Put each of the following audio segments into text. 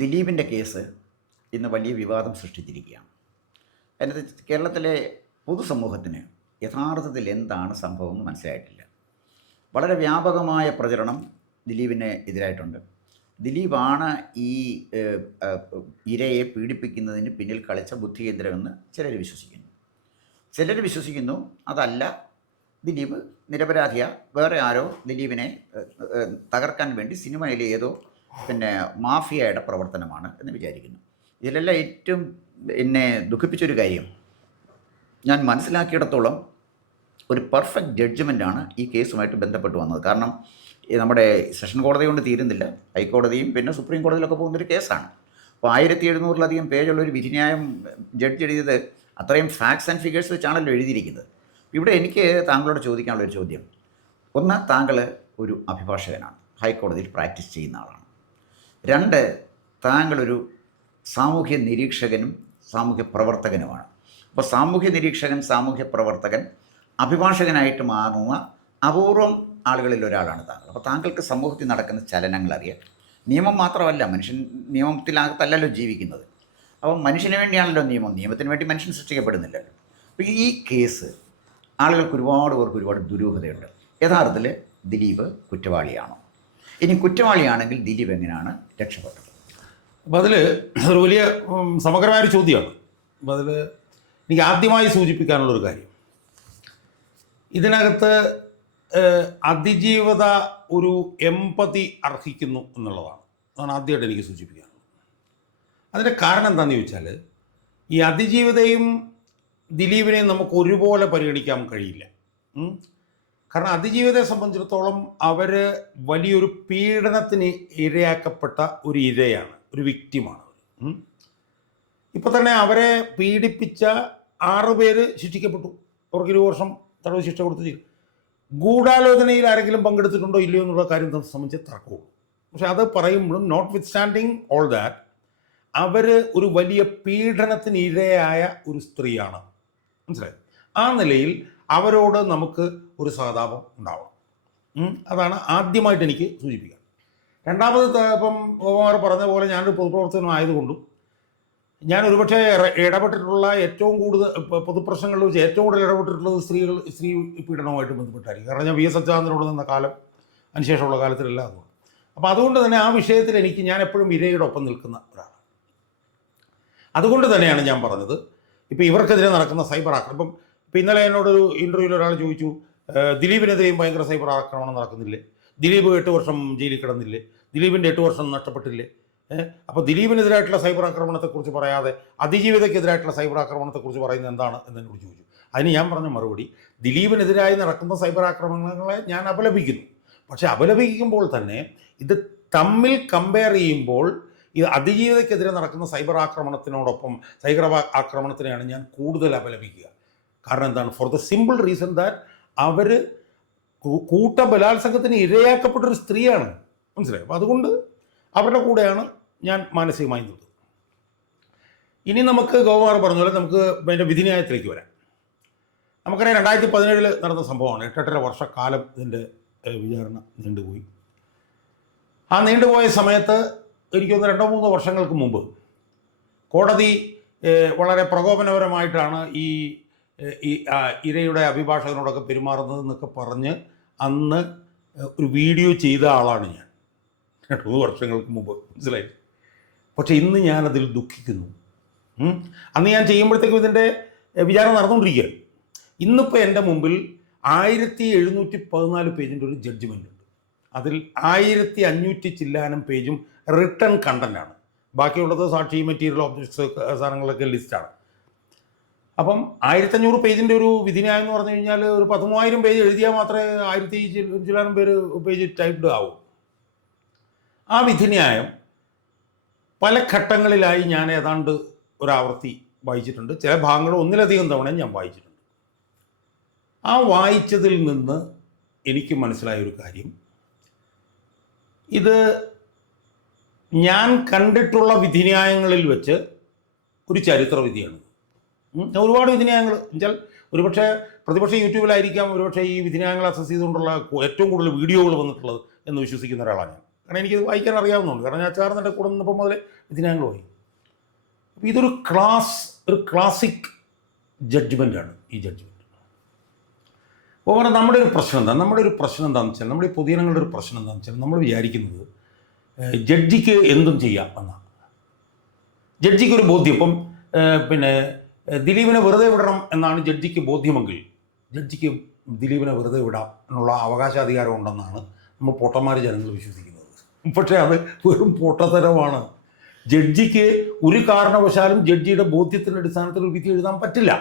ദിലീപിൻ്റെ കേസ് ഇന്ന് വലിയ വിവാദം സൃഷ്ടിച്ചിരിക്കുകയാണ്. അതിനകത്ത് കേരളത്തിലെ പൊതുസമൂഹത്തിന് യഥാർത്ഥത്തിൽ എന്താണ് സംഭവം എന്ന് മനസ്സിലായിട്ടില്ല. വളരെ വ്യാപകമായ പ്രചരണം ദിലീപിന് എതിരായിട്ടുണ്ട്. ദിലീപാണ് ഈ ഇരയെ പീഡിപ്പിക്കുന്നതിന് പിന്നിൽ കളിച്ച ബുദ്ധികേന്ദ്രമെന്ന് ചിലർ വിശ്വസിക്കുന്നു. ചിലർ വിശ്വസിക്കുന്നു അതല്ല, ദിലീപ് നിരപരാധിയ, വേറെ ആരോ ദിലീപിനെ തകർക്കാൻ വേണ്ടി സിനിമയിലെ ഏതോ മാഫിയയുടെ പ്രവർത്തനമാണ് എന്ന് വിചാരിക്കുന്നു. ഇതിലെല്ലാം ഏറ്റവും എന്നെ ദുഃഖിപ്പിച്ചൊരു കാര്യം, ഞാൻ മനസ്സിലാക്കിയിടത്തോളം ഒരു പെർഫെക്റ്റ് ജഡ്ജ്മെൻറ്റാണ് ഈ കേസുമായിട്ട് ബന്ധപ്പെട്ട് വന്നത്. കാരണം നമ്മുടെ സെഷൻ കോടതി കൊണ്ട് തീരുന്നില്ല, ഹൈക്കോടതിയും പിന്നെ സുപ്രീം കോടതിയിലൊക്കെ പോകുന്നൊരു കേസാണ്. അപ്പോൾ 1700-ലധികം പേജുള്ളൊരു വിധിന്യായം ജഡ്ജ് എഴുതിയത് അത്രയും ഫാക്ട്സ് ആൻഡ് ഫിഗേഴ്സ് വെച്ചാണല്ലോ എഴുതിയിരിക്കുന്നത്. ഇവിടെ എനിക്ക് താങ്കളോട് ചോദിക്കാനുള്ളൊരു ചോദ്യം, ഒന്ന്, താങ്കൾ ഒരു അഭിഭാഷകനാണ്, ഹൈക്കോടതിയിൽ പ്രാക്ടീസ് ചെയ്യുന്ന ആളാണ്. രണ്ട്, താങ്കളൊരു സാമൂഹ്യ നിരീക്ഷകനും സാമൂഹ്യ പ്രവർത്തകനുമാണ്. അപ്പോൾ സാമൂഹ്യ നിരീക്ഷകൻ, സാമൂഹ്യ പ്രവർത്തകൻ, അഭിഭാഷകനായിട്ട് മാറുന്ന അപൂർവം ആളുകളിൽ ഒരാളാണ് താങ്കൾ. അപ്പോൾ താങ്കൾക്ക് സമൂഹത്തിൽ നടക്കുന്ന ചലനങ്ങൾ അറിയാം. നിയമം മാത്രമല്ല, മനുഷ്യൻ നിയമത്തിനകത്തല്ലല്ലോ ജീവിക്കുന്നത്. അപ്പം മനുഷ്യന് വേണ്ടിയാണല്ലോ നിയമം, നിയമത്തിന് വേണ്ടി മനുഷ്യൻ സൃഷ്ടിക്കപ്പെടുന്നില്ലല്ലോ. അപ്പോൾ ഈ കേസ് ആളുകൾക്ക് ഒരുപാട് ദുരൂഹതയുണ്ട്. യഥാർത്ഥത്തിൽ ദിലീപ് കുറ്റവാളിയാണോ? ഇനി കുറ്റവാളിയാണെങ്കിൽ ദിലീപ് എങ്ങനെയാണ് രക്ഷപ്പെട്ടത്? അപ്പോൾ അതിൽ ഒരു വലിയ സമഗ്രമായൊരു ചോദ്യമാണ്. അപ്പോൾ അതിൽ എനിക്ക് ആദ്യമായി സൂചിപ്പിക്കാനുള്ളൊരു കാര്യം, ഇതിനകത്ത് അതിജീവത ഒരു എമ്പതി അർഹിക്കുന്നു എന്നുള്ളതാണ്. അതാണ് ആദ്യമായിട്ട് എനിക്ക് സൂചിപ്പിക്കാനുള്ളത്. അതിൻ്റെ കാരണം എന്താണെന്ന് ചോദിച്ചാൽ, ഈ അതിജീവതയും ദിലീപിനെയും നമുക്ക് ഒരുപോലെ പരിഗണിക്കാൻ കഴിയില്ല. കാരണം അതിജീവിതയെ സംബന്ധിച്ചിടത്തോളം അവർ വലിയൊരു പീഡനത്തിന് ഇരയാക്കപ്പെട്ട ഒരു ഇരയാണ്, ഒരു വിക്റ്റിമാണ്. ഇപ്പോൾ തന്നെ അവരെ പീഡിപ്പിച്ച 6 പേര് ശിക്ഷിക്കപ്പെട്ടു. അവർക്ക് 20 വർഷം തടവ് ശിക്ഷ കൊടുത്ത് ചെയ്തു. ഗൂഢാലോചനയിൽ ആരെങ്കിലും പങ്കെടുത്തിട്ടുണ്ടോ ഇല്ലയോ എന്നുള്ള കാര്യം സംബന്ധിച്ച് തർക്കമുള്ളൂ. പക്ഷെ അത് പറയുമ്പോഴും notwithstanding all that, അവർ ഒരു വലിയ പീഡനത്തിന് ഇരയായ ഒരു സ്ത്രീയാണ്. മനസ്സിലായി? ആ നിലയിൽ അവരോട് നമുക്ക് ഒരു സഹതാപം ഉണ്ടാവണം. അതാണ് ആദ്യമായിട്ട് എനിക്ക് സൂചിപ്പിക്കാം. രണ്ടാമത്, ഇപ്പം ഗോകുമാർ പറഞ്ഞ പോലെ ഞാനൊരു പൊതുപ്രവർത്തനമായതുകൊണ്ടും ഞാൻ ഒരുപക്ഷെ ഇടപെട്ടിട്ടുള്ള ഏറ്റവും കൂടുതൽ പൊതുപ്രശ്നങ്ങളിൽ വെച്ച് ഏറ്റവും കൂടുതൽ ഇടപെട്ടിട്ടുള്ളത് സ്ത്രീ പീഡനവുമായിട്ട് ബന്ധപ്പെട്ടായിരിക്കും. കാരണം ഞാൻ VS അച്യുതാനന്ദനോട് നിന്ന കാലം, അതിനുശേഷമുള്ള കാലത്തിലെല്ലാം അതുകൊണ്ട്. അപ്പോൾ അതുകൊണ്ട് തന്നെ ആ വിഷയത്തിൽ ഞാൻ എപ്പോഴും ഇരയുടെ ഒപ്പം നിൽക്കുന്ന ഒരാളാണ്. അതുകൊണ്ട് തന്നെയാണ് ഞാൻ പറഞ്ഞത്, ഇപ്പോൾ ഇവർക്കെതിരെ നടക്കുന്ന സൈബർ ആക്രമണം, ഇപ്പോൾ ഇന്നലെ എന്നോടൊരു ഇൻ്റർവ്യൂവിൽ ഒരാൾ ചോദിച്ചു, ദിലീപിനെതിരെയും ഭയങ്കര സൈബർ ആക്രമണം നടക്കുന്നില്ലേ, ദിലീപ് 8 വർഷം ജയിലിൽ കിടന്നില്ലേ, ദിലീപിൻ്റെ 8 വർഷം നഷ്ടപ്പെട്ടില്ലേ, അപ്പോൾ ദിലീപിനെതിരായിട്ടുള്ള സൈബർ ആക്രമണത്തെക്കുറിച്ച് പറയാതെ അതിജീവിതയ്ക്കെതിരായിട്ടുള്ള സൈബർ ആക്രമണത്തെക്കുറിച്ച് പറയുന്നത് എന്താണ് എന്നോട് ചോദിച്ചു. അതിന് ഞാൻ പറഞ്ഞ മറുപടി, ദിലീപിനെതിരായി നടക്കുന്ന സൈബർ ആക്രമണങ്ങളെ ഞാൻ അപലപിക്കുന്നു. പക്ഷേ അപലപിക്കുമ്പോൾ തന്നെ ഇത് തമ്മിൽ കമ്പയർ ചെയ്യുമ്പോൾ ഈ അതിജീവിതയ്ക്കെതിരെ നടക്കുന്ന സൈബർ ആക്രമണത്തിനോടൊപ്പം സൈബർ ആക്രമണത്തിനെയാണ് ഞാൻ കൂടുതൽ അപലപിക്കുക. കാരണം എന്താണ്? For the simple reason that അവർ കൂട്ട ബലാത്സംഗത്തിന് ഇരയാക്കപ്പെട്ടൊരു സ്ത്രീയാണ്. മനസ്സിലായി? അപ്പോൾ അതുകൊണ്ട് അവരുടെ കൂടെയാണ് ഞാൻ മാനസികമായി നിൽക്കുന്നത്. ഇനി നമുക്ക് ഗോകുമാർ പറഞ്ഞ പോലെ നമുക്ക് അതിൻ്റെ വിധിന്യായത്തിലേക്ക് വരാം. നമുക്കറിയാം 2017 നടന്ന സംഭവമാണ്. 8.5 വർഷക്കാലം ഇതിൻ്റെ വിചാരണ നീണ്ടുപോയി. ആ നീണ്ടുപോയ സമയത്ത് എനിക്ക് തോന്നുന്നു 2-3 വർഷങ്ങൾക്ക് മുമ്പ് കോടതി വളരെ പ്രകോപനപരമായിട്ടാണ് ഈ ഇരയുടെ അഭിഭാഷകനോടൊക്കെ പെരുമാറുന്നതെന്നൊക്കെ പറഞ്ഞ് അന്ന് ഒരു വീഡിയോ ചെയ്ത ആളാണ് ഞാൻ 2 വർഷങ്ങൾക്ക് മുമ്പ്. മനസ്സിലായി? പക്ഷെ ഇന്ന് ഞാനതിൽ ദുഃഖിക്കുന്നു. അന്ന് ഞാൻ ചെയ്യുമ്പോഴത്തേക്കും ഇതിൻ്റെ വിചാരണ നടന്നുകൊണ്ടിരിക്കുകയാണ്. ഇന്നിപ്പോൾ എൻ്റെ മുമ്പിൽ 1714 പേജിൻ്റെ ഒരു ജഡ്ജ്മെൻ്റ് ഉണ്ട്. അതിൽ 1500 ചില്ലാനം പേജും റിട്ടൺ കണ്ടൻ്റാണ്. ബാക്കിയുള്ളത് സാക്ഷി, മെറ്റീരിയൽ ഒബ്ജക്ട്സ്, സാധനങ്ങളൊക്കെ ലിസ്റ്റാണ്. അപ്പം 1500 പേജിൻ്റെ ഒരു വിധിന്യായം എന്ന് പറഞ്ഞു കഴിഞ്ഞാൽ ഒരു 10,000 പേജ് എഴുതിയാൽ മാത്രമേ 1000 ചില്ലാനം പേജ് ടൈപ്ഡ് ആവൂ. ആ വിധിന്യായം പല ഘട്ടങ്ങളിലായി ഞാൻ ഏതാണ്ട് ഒരാവർത്തി വായിച്ചിട്ടുണ്ട്. ചില ഭാഗങ്ങൾ ഒന്നിലധികം തവണ ഞാൻ വായിച്ചിട്ടുണ്ട്. ആ വായിച്ചതിൽ നിന്ന് എനിക്ക് മനസ്സിലായൊരു കാര്യം, ഇത് ഞാൻ കണ്ടിട്ടുള്ള വിധിന്യായങ്ങളിൽ വെച്ച് ഒരു ചരിത്രവിധിയാണ്. ഒരുപാട് വിധിന്യായങ്ങൾ എന്നുവെച്ചാൽ ഒരുപക്ഷെ പ്രതിപക്ഷ യൂട്യൂബിലായിരിക്കാം ഒരുപക്ഷെ ഈ വിധിന്യായങ്ങൾ അസസ് ചെയ്തുകൊണ്ടുള്ള ഏറ്റവും കൂടുതൽ വീഡിയോകൾ വന്നിട്ടുള്ളത് എന്ന് വിശ്വസിക്കുന്ന ഒരാളാണ് ഞാൻ. കാരണം എനിക്കത് വായിക്കാൻ അറിയാവുന്നുണ്ട്. കാരണം ഞാൻ ചേർന്നിട്ട് കൂടെ നിന്നപ്പോൾ മുതൽ വിധിന്യായങ്ങൾ വായി. അപ്പോൾ ഇതൊരു ക്ലാസിക് ജഡ്ജ്മെൻറ്റാണ് ഈ ജഡ്ജ്മെൻറ്റ്. അപ്പോൾ പറഞ്ഞാൽ നമ്മുടെ ഒരു പ്രശ്നം എന്താണെന്ന് വെച്ചാൽ, നമ്മുടെ ഈ പൊതുജനങ്ങളുടെ ഒരു പ്രശ്നം എന്താണെന്ന് വെച്ചാൽ, നമ്മൾ വിചാരിക്കുന്നത് ജഡ്ജിക്ക് എന്തും ചെയ്യാം എന്നാണ്. ജഡ്ജിക്ക് ഒരു ബോധ്യം, ഇപ്പം പിന്നെ ദിലീപിനെ വെറുതെ വിടണം എന്നാണ് ജഡ്ജിക്ക് ബോധ്യമെങ്കിൽ ജഡ്ജിക്ക് ദിലീപിനെ വെറുതെ വിടാം എന്നുള്ള അവകാശാധികാരം ഉണ്ടെന്നാണ് നമ്മൾ പൊട്ടന്മാർ ജനങ്ങൾ വിശ്വസിക്കുന്നത്. പക്ഷേ അത് വെറും പൊട്ടത്തരമാണ്. ജഡ്ജിക്ക് ഒരു കാരണവശാലും ജഡ്ജിയുടെ ബോധ്യത്തിൻ്റെ അടിസ്ഥാനത്തിൽ ഒരു വിധി എഴുതാൻ പറ്റില്ല.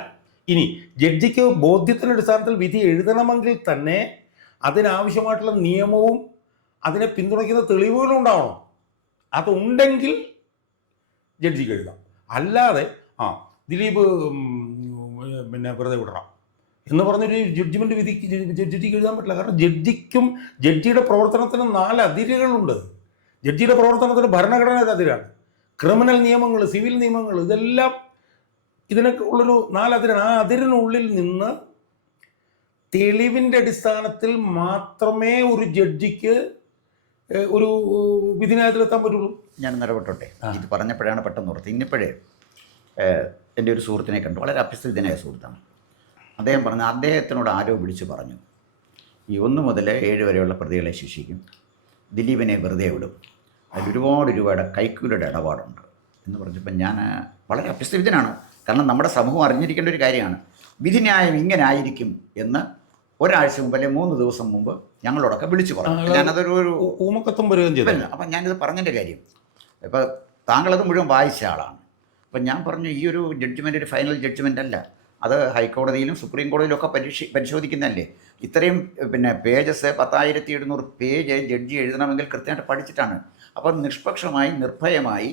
ഇനി ജഡ്ജിക്ക് ബോധ്യത്തിൻ്റെ അടിസ്ഥാനത്തിൽ വിധി എഴുതണമെങ്കിൽ തന്നെ അതിനാവശ്യമായിട്ടുള്ള നിയമവും അതിനെ പിന്തുണയ്ക്കുന്ന തെളിവുകളും ഉണ്ടാവണം. അതുണ്ടെങ്കിൽ ജഡ്ജിക്ക് എഴുതാം. അല്ലാതെ ദിലീപ് പിന്നെ വെറുതെ വിടണം എന്ന് പറഞ്ഞൊരു ജഡ്ജ്മെൻറ്റ് വിധിക്ക് ജഡ്ജിക്ക് എഴുതാൻ പറ്റില്ല. കാരണം ജഡ്ജിയുടെ പ്രവർത്തനത്തിന് 4 അതിരുകളുണ്ട്. ജഡ്ജിയുടെ പ്രവർത്തനത്തിന് ഭരണഘടനയുടെ അതിരാണ്, ക്രിമിനൽ നിയമങ്ങൾ, സിവിൽ നിയമങ്ങൾ, ഇതെല്ലാം ഇതിനൊക്കെ ഉള്ളൊരു 4 അതിരാണ്. ആ അതിരിനുള്ളിൽ നിന്ന് തെളിവിൻ്റെ അടിസ്ഥാനത്തിൽ മാത്രമേ ഒരു ജഡ്ജിക്ക് ഒരു വിധിന്യായത്തിലെത്താൻ പറ്റുള്ളൂ. ഞാൻ ഇടപെട്ടോട്ടെ. ഇത് പറഞ്ഞപ്പോഴാണ് പെട്ടെന്ന് ഓർത്ത്. ഇന്നിപ്പോഴേ എൻ്റെ ഒരു സുഹൃത്തിനെ കണ്ടു, വളരെ അഭ്യസ്തവിദ്യനായ സുഹൃത്താണ്. അദ്ദേഹം പറഞ്ഞു, അദ്ദേഹത്തിനോട് ആരോ വിളിച്ച് പറഞ്ഞു, ഈ 1 മുതൽ 7 വരെയുള്ള പ്രതികളെ ശിക്ഷിക്കും, ദിലീപിനെ വെറുതെ വിടും, അതിൽ ഒരുപാട് രൂപയുടെ കൈക്കൂലിയുടെ ഇടപാടുണ്ട് എന്ന് പറഞ്ഞപ്പോൾ ഞാൻ വളരെ അഭ്യസ്തവിദ്യനാണ്. കാരണം നമ്മുടെ സമൂഹം അറിഞ്ഞിരിക്കേണ്ട ഒരു കാര്യമാണ്. വിധിന്യായം ഇങ്ങനെ ആയിരിക്കും എന്ന് ഒരാഴ്ച മുമ്പ് അല്ലെങ്കിൽ 3 ദിവസം മുമ്പ് ഞങ്ങളോടൊക്കെ വിളിച്ചു പറഞ്ഞു. ഞാനതൊരു ഊമക്കത്തും വരികയും ചെയ്തു. അപ്പം ഞാനിത് പറഞ്ഞതിൻ്റെ കാര്യം, ഇപ്പോൾ താങ്കളത് മുഴുവൻ വായിച്ച ആളാണ്. അപ്പം ഞാൻ പറഞ്ഞു, ഈ ഒരു ജഡ്ജ്മെൻ്റ് ഒരു ഫൈനൽ ജഡ്ജ്മെൻ്റ് അല്ല, അത് ഹൈക്കോടതിയിലും സുപ്രീം കോടതിയിലും ഒക്കെ പരിശോധിക്കുന്നതല്ലേ. ഇത്രയും പിന്നെ പേജസ് 10,700 പേജ് ജഡ്ജി എഴുതണമെങ്കിൽ കൃത്യമായിട്ട് പഠിച്ചിട്ടാണ്. അപ്പം നിഷ്പക്ഷമായി നിർഭയമായി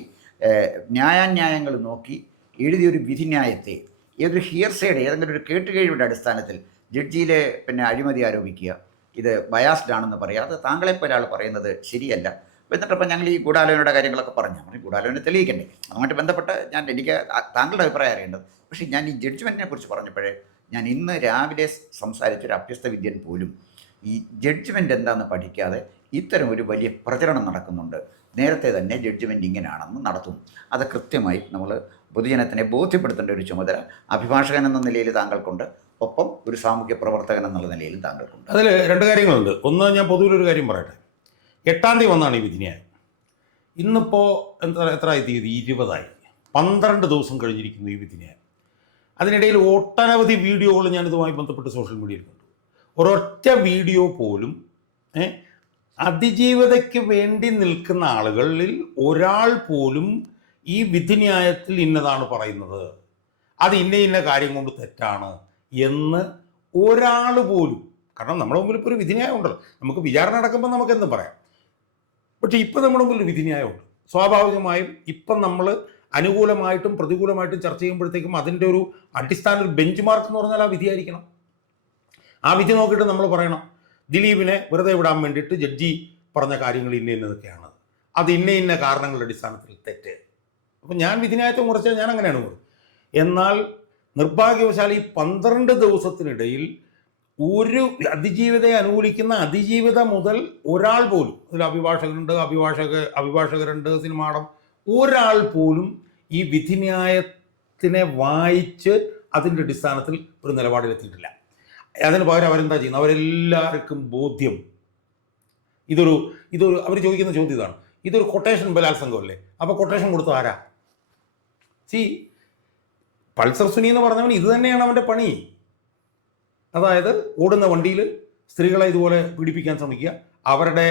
ന്യായാന്യായങ്ങൾ നോക്കി എഴുതിയൊരു വിധിന്യായത്തെ ഏതൊരു ഹിയർസയുടെ ഏതെങ്കിലും ഒരു കേട്ടുകേഴ്വിയുടെ അടിസ്ഥാനത്തിൽ ജഡ്ജിയിലെ പിന്നെ അഴിമതി ആരോപിക്കുക, ഇത് ബയാസ്ഡ് ആണെന്ന് പറയുക, അത് താങ്കളെപ്പോലെ ആൾ പറയുന്നത് ശരിയല്ല. എന്നിട്ടപ്പം ഞങ്ങൾ ഈ ഗൂഢാലോചനയുടെ കാര്യങ്ങളൊക്കെ പറഞ്ഞു. ഗൂഢാലോചന തെളിയിക്കണ്ടേ, അതുമായിട്ട് ബന്ധപ്പെട്ട് എനിക്ക് താങ്കളുടെ അഭിപ്രായം അറിയേണ്ടത്. പക്ഷേ ഞാൻ ഈ ജഡ്ജ്മെൻറ്റിനെ കുറിച്ച് പറഞ്ഞപ്പോഴേ, ഞാൻ ഇന്ന് രാവിലെ സംസാരിച്ചൊരു അഭ്യസ്ത വിദ്യൻ പോലും ഈ ജഡ്ജ്മെൻറ്റ് എന്താണെന്ന് പഠിക്കാതെ ഇത്തരം ഒരു വലിയ പ്രചരണം നടക്കുന്നുണ്ട്. നേരത്തെ തന്നെ ജഡ്ജ്മെൻറ്റ് ഇങ്ങനെയാണെന്ന് നടത്തുന്നു. അത് കൃത്യമായി നമ്മൾ പൊതുജനത്തിനെ ബോധ്യപ്പെടുത്തേണ്ട ഒരു ചുമതല അഭിഭാഷകൻ എന്ന നിലയിൽ താങ്കൾക്കുണ്ട്, ഒപ്പം ഒരു സാമൂഹ്യ പ്രവർത്തകൻ എന്നുള്ള നിലയിലും താങ്കൾക്കുണ്ട്. അതിൽ 2 കാര്യങ്ങളുണ്ട്. ഒന്ന്, ഞാൻ പൊതുവിലൊരു കാര്യം പറയട്ടെ. 8-ാം തീയതി വന്നാണ് ഈ വിധിന്യായം. ഇന്നിപ്പോൾ എത്രയായി തീയതി? 20 12 ദിവസം കഴിഞ്ഞിരിക്കുന്നു ഈ വിധിന്യായം. അതിനിടയിൽ ഒട്ടനവധി വീഡിയോകൾ ഞാനിതുമായി ബന്ധപ്പെട്ട് സോഷ്യൽ മീഡിയയിൽ കണ്ടു. ഒരൊറ്റ വീഡിയോ പോലും അതിജീവിതയ്ക്ക് വേണ്ടി നിൽക്കുന്ന ആളുകളിൽ ഒരാൾ പോലും ഈ വിധിന്യായത്തിൽ ഇന്നതാണ് പറയുന്നത്, അത് ഇന്ന കാര്യം കൊണ്ട് തെറ്റാണ് എന്ന് ഒരാൾ പോലും. കാരണം നമ്മുടെ മുമ്പിൽ ഇപ്പോൾ ഒരു വിധിന്യായം ഉണ്ടല്ലോ, നമുക്ക് വിചാരണ നടക്കുമ്പോൾ നമുക്ക് എന്തും പറയാം. പക്ഷേ ഇപ്പം നമ്മുടെ മുമ്പിൽ ഒരു വിധിന്യായമുണ്ട്. സ്വാഭാവികമായും ഇപ്പം നമ്മൾ അനുകൂലമായിട്ടും പ്രതികൂലമായിട്ടും ചർച്ച ചെയ്യുമ്പോഴത്തേക്കും അതിൻ്റെ ഒരു അടിസ്ഥാന ഒരു ബെഞ്ച് മാർക്ക് എന്ന് പറഞ്ഞാൽ ആ വിധിയായിരിക്കണം. ആ വിധി നോക്കിയിട്ട് നമ്മൾ പറയണം, ദിലീപിനെ വെറുതെ വിടാൻ വേണ്ടിയിട്ട് ജഡ്ജി പറഞ്ഞ കാര്യങ്ങൾ ഇന്നതൊക്കെയാണ്, അത് ഇന്ന കാരണങ്ങളുടെ അടിസ്ഥാനത്തിൽ തെറ്റ്. അപ്പം ഞാൻ വിധിന്യായത്തെ കുറിച്ചാൽ ഞാൻ അങ്ങനെയാണ് പറയുന്നത്. എന്നാൽ നിർഭാഗ്യവശാൽ ഈ 12 ദിവസത്തിനിടയിൽ ഒരു അതിജീവിതയെ അനുകൂലിക്കുന്ന അതിജീവിത മുതൽ ഒരാൾ പോലും, അതിൽ അഭിഭാഷകരുണ്ട്, സിനിമാടം, ഒരാൾ പോലും ഈ വിധിന്യായത്തിനെ വായിച്ച് അതിൻ്റെ അടിസ്ഥാനത്തിൽ ഒരു നിലപാടിലെത്തിയിട്ടില്ല. അതിന് പകരം അവരെന്താ ചെയ്യുന്നത്? അവരെല്ലാവർക്കും ബോധ്യം ഇതൊരു അവർ ചോദിക്കുന്ന ചോദ്യം ഇതാണ്, ഇതൊരു കൊട്ടേഷൻ ബലാത്സംഗമല്ലേ? അപ്പോൾ കൊട്ടേഷൻ കൊടുത്ത ആരാ? പൾസർ സുനി എന്ന് പറഞ്ഞവൻ ഇത് തന്നെയാണ് അവൻ്റെ പണി. അതായത് ഓടുന്ന വണ്ടിയിൽ സ്ത്രീകളെ ഇതുപോലെ പീഡിപ്പിക്കാൻ ശ്രമിക്കുക, അവരുടെ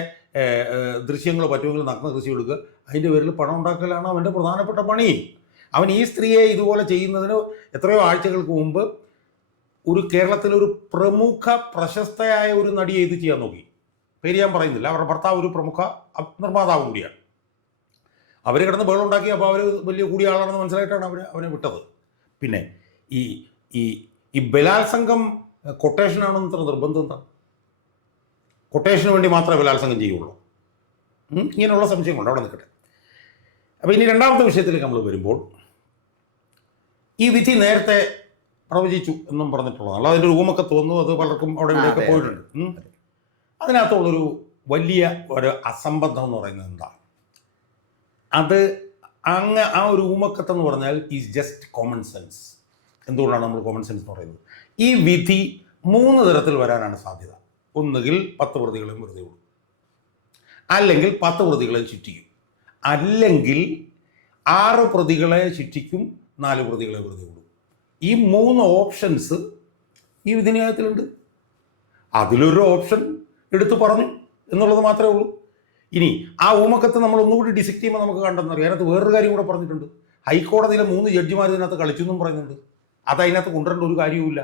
ദൃശ്യങ്ങൾ പറ്റുമെങ്കിൽ നഗ്ന ദൃശ്യം എടുക്കുക, അതിൻ്റെ പേരിൽ പണം ഉണ്ടാക്കലാണ് അവൻ്റെ പ്രധാനപ്പെട്ട പണി. അവൻ ഈ സ്ത്രീയെ ഇതുപോലെ ചെയ്യുന്നതിന് എത്രയോ ആഴ്ചകൾക്ക് മുമ്പ് ഒരു കേരളത്തിലൊരു പ്രമുഖ പ്രശസ്തയായ ഒരു നടിയെ ഇത് ചെയ്യാൻ നോക്കി. പേര് ഞാൻ പറയുന്നില്ല. അവരുടെ ഭർത്താവ് ഒരു പ്രമുഖ നിർമ്മാതാവ് കൂടിയാണ്. അവർ കിടന്ന് ബഹളം ഉണ്ടാക്കി. അപ്പോൾ അവർ വലിയ കൂടിയ ആളാണെന്ന് മനസ്സിലായിട്ടാണ് അവനെ വിട്ടത്. പിന്നെ ഈ ബലാത്സംഗം കൊട്ടേഷനാണെന്ന് ഇത്ര നിർബന്ധം എന്താ? കൊട്ടേഷന് വേണ്ടി മാത്രമേ ബലാത്സംഗം ചെയ്യുള്ളൂ? ഇങ്ങനെയുള്ള സംശയങ്ങളുണ്ട്. അവിടെ നിൽക്കട്ടെ. അപ്പോൾ ഇനി 2ാമത്തെ വിഷയത്തിലേക്ക് നമ്മൾ വരുമ്പോൾ, ഈ വിധി നേരത്തെ പ്രവചിച്ചു എന്നും പറഞ്ഞിട്ടുള്ളതല്ല. അതിൻ്റെ രൂപമൊക്കെ തോന്നുന്നു, അത് പലർക്കും അവിടെ ഇവിടെയൊക്കെ പോയിട്ടുണ്ട്. അതിനകത്തുള്ളൊരു വലിയ ഒരു അസംബന്ധം എന്ന് പറയുന്നത് എന്താ? അത് ആ ഒരു ഊമക്കത്തെന്ന് പറഞ്ഞാൽ ഈസ് ജസ്റ്റ് കോമൺ സെൻസ്. എന്തുകൊണ്ടാണ് നമ്മൾ കോമൺ സെൻസ് എന്ന് പറയുന്നത്? ഈ വിധി 3 തരത്തിൽ വരാനാണ് സാധ്യത. ഒന്നുകിൽ 10 പ്രതികളെയും വെറുതെ വിടും, അല്ലെങ്കിൽ 10 പ്രതികളെയും ശിക്ഷിക്കും, അല്ലെങ്കിൽ 6 പ്രതികളെ ശിക്ഷിക്കും, 4 പ്രതികളെ വെറുതെ വിടും. ഈ 3 ഓപ്ഷൻസ് ഈ വിധിന്യായത്തിലുണ്ട്. അതിലൊരു ഓപ്ഷൻ എടുത്തു പറഞ്ഞു എന്നുള്ളത് മാത്രമേ ഉള്ളൂ. ഇനി ആ ഊമക്കത്ത് നമ്മൾ ഒന്നുകൂടി ഡിസെക്ട് ചെയ്യുമ്പോൾ നമുക്ക് കണ്ടെന്നറിയാം. അതിനകത്ത് വേറൊരു കാര്യം കൂടെ പറഞ്ഞിട്ടുണ്ട്. ഹൈക്കോടതിയിലെ 3 ജഡ്ജിമാർ ഇതിനകത്ത് കളിച്ചു എന്നും പറയുന്നുണ്ട്. അത് അതിനകത്ത് കൊണ്ടുവരേണ്ട ഒരു കാര്യവുമില്ല.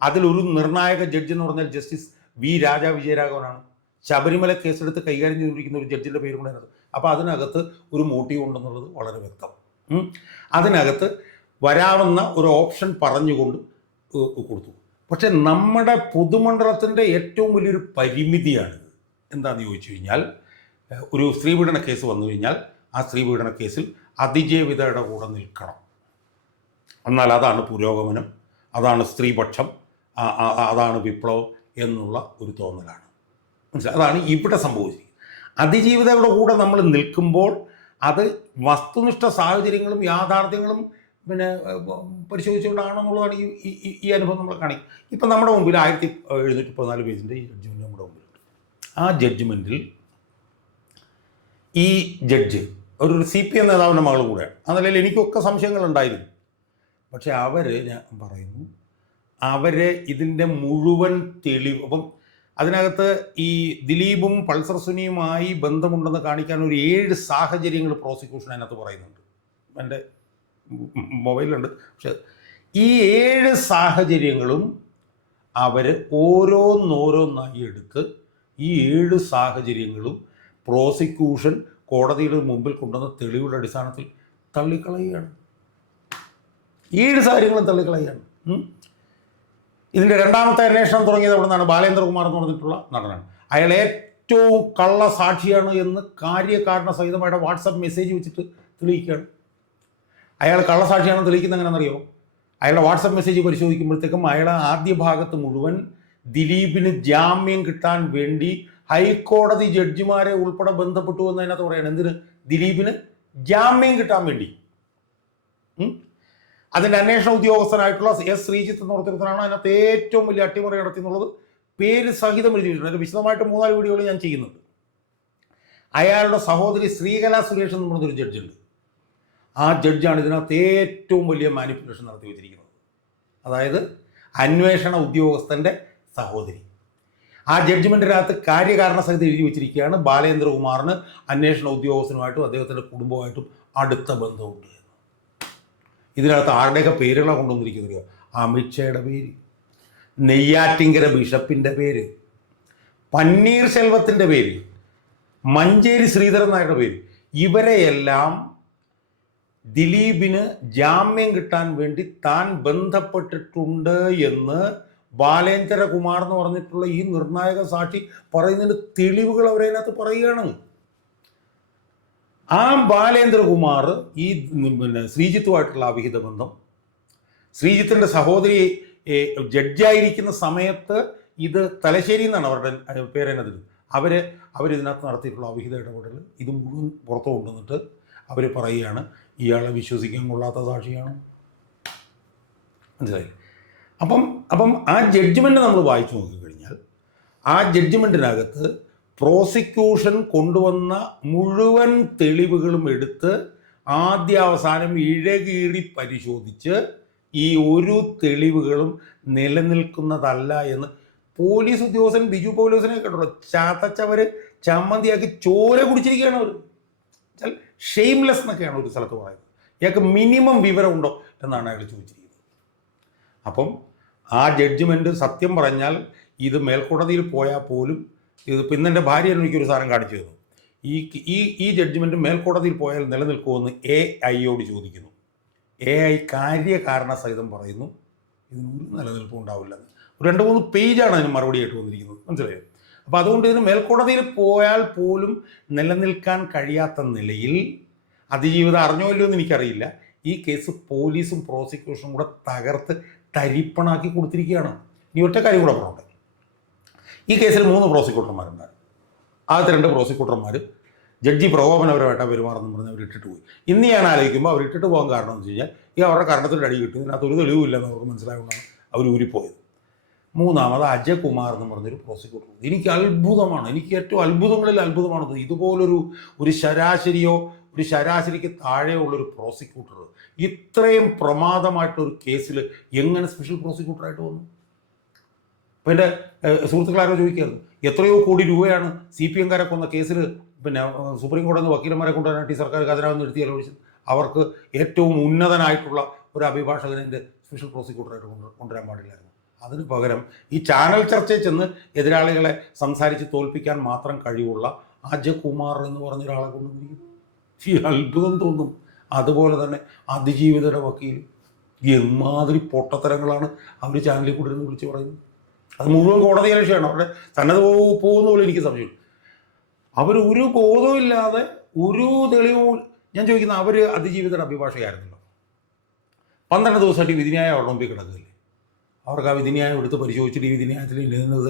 അതിലൊരു നിർണായക ജഡ്ജ് എന്ന് പറഞ്ഞാൽ ജസ്റ്റിസ് വി രാജ വിജയരാഘവനാണ്. ശബരിമല കേസെടുത്ത് കൈകാര്യം ചെയ്തുകൊണ്ടിരിക്കുന്ന ഒരു ജഡ്ജിൻ്റെ പേര് കൂടെ അതിനകത്ത്. അപ്പോൾ അതിനകത്ത് ഒരു മോട്ടീവ് ഉണ്ടെന്നുള്ളത് വളരെ വ്യക്തം. അതിനകത്ത് വരാവുന്ന ഒരു ഓപ്ഷൻ പറഞ്ഞുകൊണ്ട് കൊടുത്തു. പക്ഷെ നമ്മുടെ പൊതുമണ്ഡലത്തിൻ്റെ ഏറ്റവും വലിയൊരു പരിമിതിയാണിത്. എന്താണെന്ന് ചോദിച്ചു കഴിഞ്ഞാൽ, ഒരു സ്ത്രീപീഡന കേസ് വന്നു കഴിഞ്ഞാൽ ആ സ്ത്രീപീഡന കേസിൽ അതിജീവിതയുടെ കൂടെ നിൽക്കണം. എന്നാൽ അതാണ് പുരോഗമനം, അതാണ് സ്ത്രീപക്ഷം, അതാണ് വിപ്ലവം എന്നുള്ള ഒരു തോന്നലാണ്. മനസ്സിലായി? അതാണ് ഇവിടെ സംഭവിച്ചിരിക്കുന്നത്. അതിജീവിതയുടെ കൂടെ നമ്മൾ നിൽക്കുമ്പോൾ അത് വസ്തുനിഷ്ഠ സാഹചര്യങ്ങളും യാഥാർത്ഥ്യങ്ങളും പരിശോധിച്ചുകൊണ്ടാണെന്നുള്ളതാണ് ഈ അനുഭവം നമ്മളെ കാണിക്കും. ഇപ്പം നമ്മുടെ മുമ്പിൽ 1714 പേജിൻ്റെ ഈ ജഡ്ജ്മെൻറ്റ് നമ്മുടെ മുമ്പിലുണ്ട്. ആ ജഡ്ജ്മെൻറ്റിൽ ഈ ജഡ്ജ് ഒരു CPM നേതാവിൻ്റെ മകളും കൂടെയാണ്. ആ നിലയിൽ എനിക്കൊക്കെ സംശയങ്ങളുണ്ടായിരുന്നു. പക്ഷെ ഞാൻ പറയുന്നു, അവരെ ഇതിൻ്റെ മുഴുവൻ തെളിവ്, അപ്പം അതിനകത്ത് ഈ ദിലീപും പൾസർ സുനിയുമായി ബന്ധമുണ്ടെന്ന് കാണിക്കാൻ ഒരു 7 സാഹചര്യങ്ങൾ പ്രോസിക്യൂഷൻ അതിനകത്ത് പറയുന്നുണ്ട്. എൻ്റെ മൊബൈലുണ്ട്. പക്ഷെ ഈ 7 സാഹചര്യങ്ങളും അവർ ഓരോന്നോരോന്നായി എടുത്ത് ഈ 7 സാഹചര്യങ്ങളും പ്രോസിക്യൂഷൻ കോടതിയുടെ മുമ്പിൽ കൊണ്ടുവന്ന തെളിവുകളുടെ അടിസ്ഥാനത്തിൽ തള്ളിക്കളയുകയാണ്. 7 സാഹചര്യങ്ങളും തള്ളിക്കളയുകയാണ്. ഇതിൻ്റെ രണ്ടാമത്തെ അന്വേഷണം തുടങ്ങിയത് അവിടെ നിന്നാണ്. ബാലേന്ദ്രകുമാർ എന്ന് പറഞ്ഞിട്ടുള്ള നടനാണ്. അയാൾ ഏറ്റവും കള്ളസാക്ഷിയാണ് എന്ന് കാര്യകാരണ സഹിതമായിട്ട് വാട്സപ്പ് മെസ്സേജ് വെച്ചിട്ട് തെളിയിക്കുകയാണ്. അയാൾ കള്ളസാക്ഷിയാണെന്ന് തെളിയിക്കുന്നത് എങ്ങനെയാണെന്നറിയോ? അയാളുടെ വാട്സപ്പ് മെസ്സേജ് പരിശോധിക്കുമ്പോഴത്തേക്കും അയാളെ ആദ്യ ഭാഗത്ത് മുഴുവൻ ദിലീപിന് ജാമ്യം കിട്ടാൻ വേണ്ടി ഹൈക്കോടതി ജഡ്ജിമാരെ ഉൾപ്പെടെ ബന്ധപ്പെട്ടു എന്ന് അതിനകത്ത് പറയണം. എന്തിന്? ദിലീപിന് ജാമ്യം കിട്ടാൻ വേണ്ടി. അതിൻ്റെ അന്വേഷണ ഉദ്യോഗസ്ഥനായിട്ടുള്ള S. ശ്രീജിത്ത് എന്ന് പറഞ്ഞിടത്താണ് അതിനകത്ത് ഏറ്റവും വലിയ അട്ടിമറി നടത്തി എന്നുള്ളത് പേര് സഹിതം എഴുതിയിട്ടുണ്ട്. അതിൻ്റെ വിശദമായിട്ട് 3-4 വീഡിയോകൾ ഞാൻ ചെയ്യുന്നുണ്ട്. അയാളുടെ സഹോദരി ശ്രീകല സുരേഷ് എന്ന് പറഞ്ഞൊരു ജഡ്ജുണ്ട്. ആ ജഡ്ജാണ് ഇതിനകത്ത് ഏറ്റവും വലിയ മാനിപ്പുലേഷൻ നടത്തി വെച്ചിരിക്കുന്നത്. അതായത് അന്വേഷണ ഉദ്യോഗസ്ഥൻ്റെ സഹോദരി. ആ ജഡ്ജ്മെൻറ്റിനകത്ത് കാര്യകാരണ സഹിതം എഴുതി വെച്ചിരിക്കുകയാണ് ബാലേന്ദ്രകുമാറിന് അന്വേഷണ ഉദ്യോഗസ്ഥനുമായിട്ടും അദ്ദേഹത്തിൻ്റെ കുടുംബമായിട്ടും അടുത്ത ബന്ധമുണ്ട്. ഇതിനകത്ത് ആരുടെയൊക്കെ പേരുകളാണ് കൊണ്ടുവന്നിരിക്കുന്നത്? അമിത്ഷായുടെ പേര്, നെയ്യാറ്റിങ്കര ബിഷപ്പിൻ്റെ പേര്, പന്നീർ സെൽവത്തിൻ്റെ പേര്, മഞ്ചേരി ശ്രീധരൻ നായരുടെ പേര്. ഇവരെയെല്ലാം ദിലീപിന് ജാമ്യം കിട്ടാൻ വേണ്ടി താൻ ബന്ധപ്പെട്ടിട്ടുണ്ട് എന്ന് ബാലേന്ദ്രകുമാർ എന്ന് പറഞ്ഞിട്ടുള്ള ഈ നിർണായക സാക്ഷി പറയുന്നതിൻ്റെ തെളിവുകൾ അവരതിനകത്ത് പറയുകയാണ്. ആ ബാലേന്ദ്രകുമാർ ഈ ശ്രീജിത്തുമായിട്ടുള്ള അവിഹിത ബന്ധം, ശ്രീജിത്തിൻ്റെ സഹോദരി ജഡ്ജായിരിക്കുന്ന സമയത്ത് ഇത് തലശ്ശേരി എന്നാണ് അവരുടെ പേരെന്നതിൽ അവരിതിനകത്ത് നടത്തിയിട്ടുള്ള അവിഹിത ഇടപെടൽ ഇത് മുഴുവൻ പുറത്തു കൊണ്ടുവന്നിട്ട് അവർ പറയുകയാണ് ഇയാളെ വിശ്വസിക്കാൻ കൊള്ളാത്ത സാക്ഷിയാണ്. മനസ്സിലായി? അപ്പം ആ ജഡ്ജ്മെൻറ്റ് നമ്മൾ വായിച്ചു നോക്കിക്കഴിഞ്ഞാൽ ആ ജഡ്ജ്മെൻറ്റിനകത്ത് പ്രോസിക്യൂഷൻ കൊണ്ടുവന്ന മുഴുവൻ തെളിവുകളും എടുത്ത് ആദ്യാവസാനം ഇഴകീറി പരിശോധിച്ച് ഈ ഒരു തെളിവുകളും നിലനിൽക്കുന്നതല്ല എന്ന് പോലീസ് ഉദ്യോഗസ്ഥൻ ബിജു പോലീസിനെ കേട്ടോ ചാത്തച്ചവർ ചമ്മന്തിയാക്കി ചോര കുടിച്ചിരിക്കുകയാണ്. അവർ ഷെയിംലെസ് എന്നൊക്കെയാണ് ഒരു സ്ഥലത്ത് പറയുന്നത്. ഇയാൾക്ക് മിനിമം വിവരമുണ്ടോ എന്നാണ് അയാൾ ചോദിച്ചിരിക്കുന്നത്. അപ്പം ആ ജഡ്ജ്മെൻറ്റ് സത്യം പറഞ്ഞാൽ ഇത് മേൽക്കോടതിയിൽ പോയാൽ പോലും ഇതിപ്പോൾ ഇന്ന് എൻ്റെ ഭാര്യ എനിക്കൊരു സാധനം കാണിച്ചു തന്നു. ഈ ജഡ്ജ്മെൻറ്റ് മേൽക്കോടതിയിൽ പോയാൽ നിലനിൽക്കുമെന്ന് AI ചോദിക്കുന്നു. AI കാര്യകാരണ സഹിതം പറയുന്നു ഇതിനൊരു നിലനിൽപ്പും ഉണ്ടാവില്ലെന്ന്. 2-3 പേജാണ് അതിന് മറുപടിയായിട്ട് വന്നിരിക്കുന്നത്. മനസ്സിലായോ? അപ്പോൾ അതുകൊണ്ട് ഇതിന് മേൽക്കോടതിയിൽ പോയാൽ പോലും നിലനിൽക്കാൻ കഴിയാത്ത നിലയിൽ അതിജീവിതം അറിഞ്ഞോ ഇല്ലയോ എന്ന് എനിക്കറിയില്ല. ഈ കേസ് പോലീസും പ്രോസിക്യൂഷനും കൂടെ തകർത്ത് തരിപ്പണാക്കി കൊടുത്തിരിക്കുകയാണ്. ഇനി ഒറ്റ കാര്യം കൂടെ പറഞ്ഞോട്ടെ. ഈ കേസിൽ 3 പ്രോസിക്യൂട്ടർമാരുണ്ടായിരുന്നു. ആദ്യത്തെ 2 പ്രോസിക്യൂട്ടർമാർ ജഡ്ജി പ്രകോപനപരമായിട്ടാണ് പെരുമാറുന്നു പറഞ്ഞ് അവർ ഇട്ടിട്ട് പോയി. ഇന്ന് ഞാൻ ആലോചിക്കുമ്പോൾ അവർ ഇട്ടിട്ട് പോകാൻ കാരണം എന്ന് വെച്ച് കഴിഞ്ഞാൽ ഈ അവരുടെ കരണത്തിൻ്റെ അടി കിട്ടി, ഇതിനകത്ത് ഒരു തെളിവില്ലെന്ന് അവർക്ക് മനസ്സിലായതുകൊണ്ടാണ് അവർ ഊരിപ്പോയത്. മൂന്നാമത് അജയകുമാർ എന്ന് പറഞ്ഞൊരു പ്രോസിക്യൂട്ടർ. എനിക്ക് അത്ഭുതമാണ്, എനിക്ക് ഏറ്റവും അത്ഭുതങ്ങളിൽ അത്ഭുതമാണത്. ഇതുപോലൊരു ശരാശരിക്ക് താഴെയോ ഉള്ളൊരു പ്രോസിക്യൂട്ടർ ഇത്രയും പ്രമാദമായിട്ടൊരു കേസിൽ എങ്ങനെ സ്പെഷ്യൽ പ്രോസിക്യൂട്ടറായിട്ട് വന്നു? അപ്പോൾ എൻ്റെ സുഹൃത്തുക്കളാരോ ചോദിക്കായിരുന്നു, എത്രയോ കോടി രൂപയാണ് CPM കാരെ കൊന്ന കേസിൽ സുപ്രീം കോടതി വക്കീലന്മാരെ കൊണ്ടുവരാനായിട്ട് ഈ സർക്കാർ ഖജനാവെന്ന് എടുത്തി ആലോചിച്ചത്. അവർക്ക് ഏറ്റവും ഉന്നതനായിട്ടുള്ള ഒരു അഭിഭാഷകനെ സ്പെഷ്യൽ പ്രോസിക്യൂട്ടറായിട്ട് കൊണ്ടുവരാൻ പാടില്ലായിരുന്നു. അതിന് പകരം ഈ ചാനൽ ചർച്ചയിൽ ചെന്ന് എതിരാളികളെ സംസാരിച്ച് തോൽപ്പിക്കാൻ മാത്രം കഴിവുള്ള അജയകുമാർ എന്ന് പറഞ്ഞൊരാളെ കൊണ്ടുവന്നിരിക്കും. ഈ അത്ഭുതം തോന്നും. അതുപോലെ തന്നെ അതിജീവിതയുടെ വക്കീൽ, എമ്മാതിരി പൊട്ടത്തരങ്ങളാണ് അവർ ചാനലിൽ കൂടെ ഇരുന്ന് വിളിച്ച് പറയുന്നത്. അത് മുഴുവൻ കോടതി ലക്ഷ്യമാണ്. അവരുടെ സന്നദ്ധ പോകുന്ന പോലെ എനിക്ക് സംശയം. അവരൊരു ബോധവും ഇല്ലാതെ ഒരു തെളിവും. ഞാൻ ചോദിക്കുന്ന, അവർ അതിജീവിതയുടെ അഭിഭാഷകയായിരുന്നല്ലോ, 12 ദിവസമായിട്ട് ഈ വിധിന്യായം അവരുടെ മുമ്പിൽ കിടക്കില്ലേ? അവർക്ക് ആ വിധിന്യായം എടുത്ത് പരിശോധിച്ചിട്ട് ഈ വിധിന്യായത്തിൽ ഇന്നത്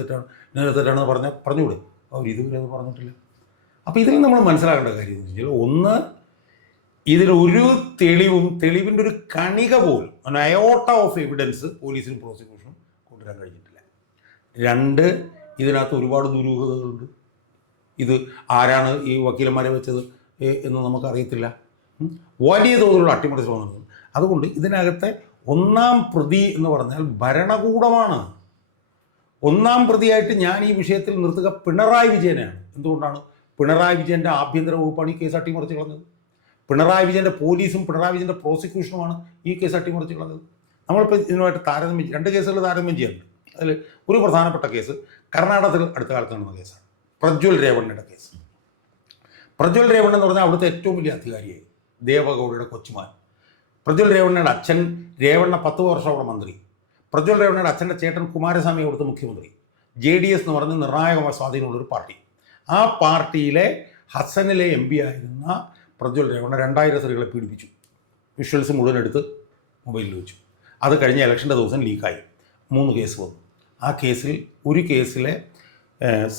തെറ്റാണെന്ന് പറഞ്ഞുകൂടെ? അവർ ഇതുവരെ അത് പറഞ്ഞിട്ടില്ല. അപ്പോൾ ഇതിൽ നമ്മൾ മനസ്സിലാക്കേണ്ട കാര്യം എന്ന് വെച്ചാൽ, ഒന്ന്, ഇതിലൊരു തെളിവിൻ്റെ ഒരു കണിക പോലും, അയോട്ട ഓഫ് എവിഡൻസ് പോലീസിനും പ്രോസിക്യൂഷനും കൊണ്ടുവരാൻ കഴിഞ്ഞിട്ടില്ല. 2, ഇതിനകത്ത് ഒരുപാട് ദുരൂഹതകളുണ്ട്. ഇത് ആരാണ് ഈ വക്കീലന്മാരെ വെച്ചത് എന്ന് നമുക്കറിയത്തില്ല. വലിയ തോതിലുള്ള അട്ടിമറി ശ്രമം നടത്തുന്നു. അതുകൊണ്ട് ഇതിനകത്തെ 1ാം പ്രതി എന്ന് പറഞ്ഞാൽ ഭരണകൂടമാണ്. 1ാം പ്രതിയായിട്ട് ഞാൻ ഈ വിഷയത്തിൽ നിർത്തുക പിണറായി വിജയനെയാണ്. എന്തുകൊണ്ടാണ്? പിണറായി വിജയൻ്റെ ആഭ്യന്തര വകുപ്പാണ് ഈ കേസ് അട്ടിമറിച്ച് കളഞ്ഞത്. പിണറായി വിജയൻ്റെ പോലീസും പിണറായി വിജയൻ്റെ പ്രോസിക്യൂഷനുമാണ് ഈ കേസ് അട്ടിമറിച്ച് കളഞ്ഞത്. നമ്മളിപ്പോൾ ഇതിനുമായിട്ട് 2 കേസുകൾ താരതമ്യം ചെയ്യാറുണ്ട്. അതിൽ ഒരു പ്രധാനപ്പെട്ട കേസ് കർണാടകത്തിൽ അടുത്ത കാലത്ത് നടന്ന കേസാണ്, പ്രജ്വൽ രേവണ്ണയുടെ കേസ്. പ്രജ്വൽ രേവണ്ണ എന്ന് പറഞ്ഞാൽ അവിടുത്തെ ഏറ്റവും വലിയ അധികാരിയായി, ദേവഗൗഡയുടെ കൊച്ചുമാൻ. പ്രജ്വൽ രേവണ്ണയുടെ അച്ഛൻ രേവണ്ണ 10 വർഷം അവിടെ മന്ത്രി. പ്രജ്വൽ രേവണ്ണയുടെ അച്ഛൻ്റെ ചേട്ടൻ കുമാരസ്വാമി അവിടുത്തെ മുഖ്യമന്ത്രി. JDS എന്ന് പറഞ്ഞ നിർണായകമായ സ്വാധീനമുള്ളൊരു പാർട്ടി. ആ പാർട്ടിയിലെ ഹസനിലെ MP ആയിരുന്ന പ്രജ്വൽ രേവണ്ണ 2000 സ്ത്രീകളെ പീഡിപ്പിച്ചു. വിഷ്വൽസ് മുഴുവൻ എടുത്ത് മൊബൈലിൽ വെച്ചു. അത് കഴിഞ്ഞ ഇലക്ഷൻ്റെ ദിവസം ലീക്കായി. 3 കേസ് വന്നു. ആ കേസിൽ ഒരു കേസിലെ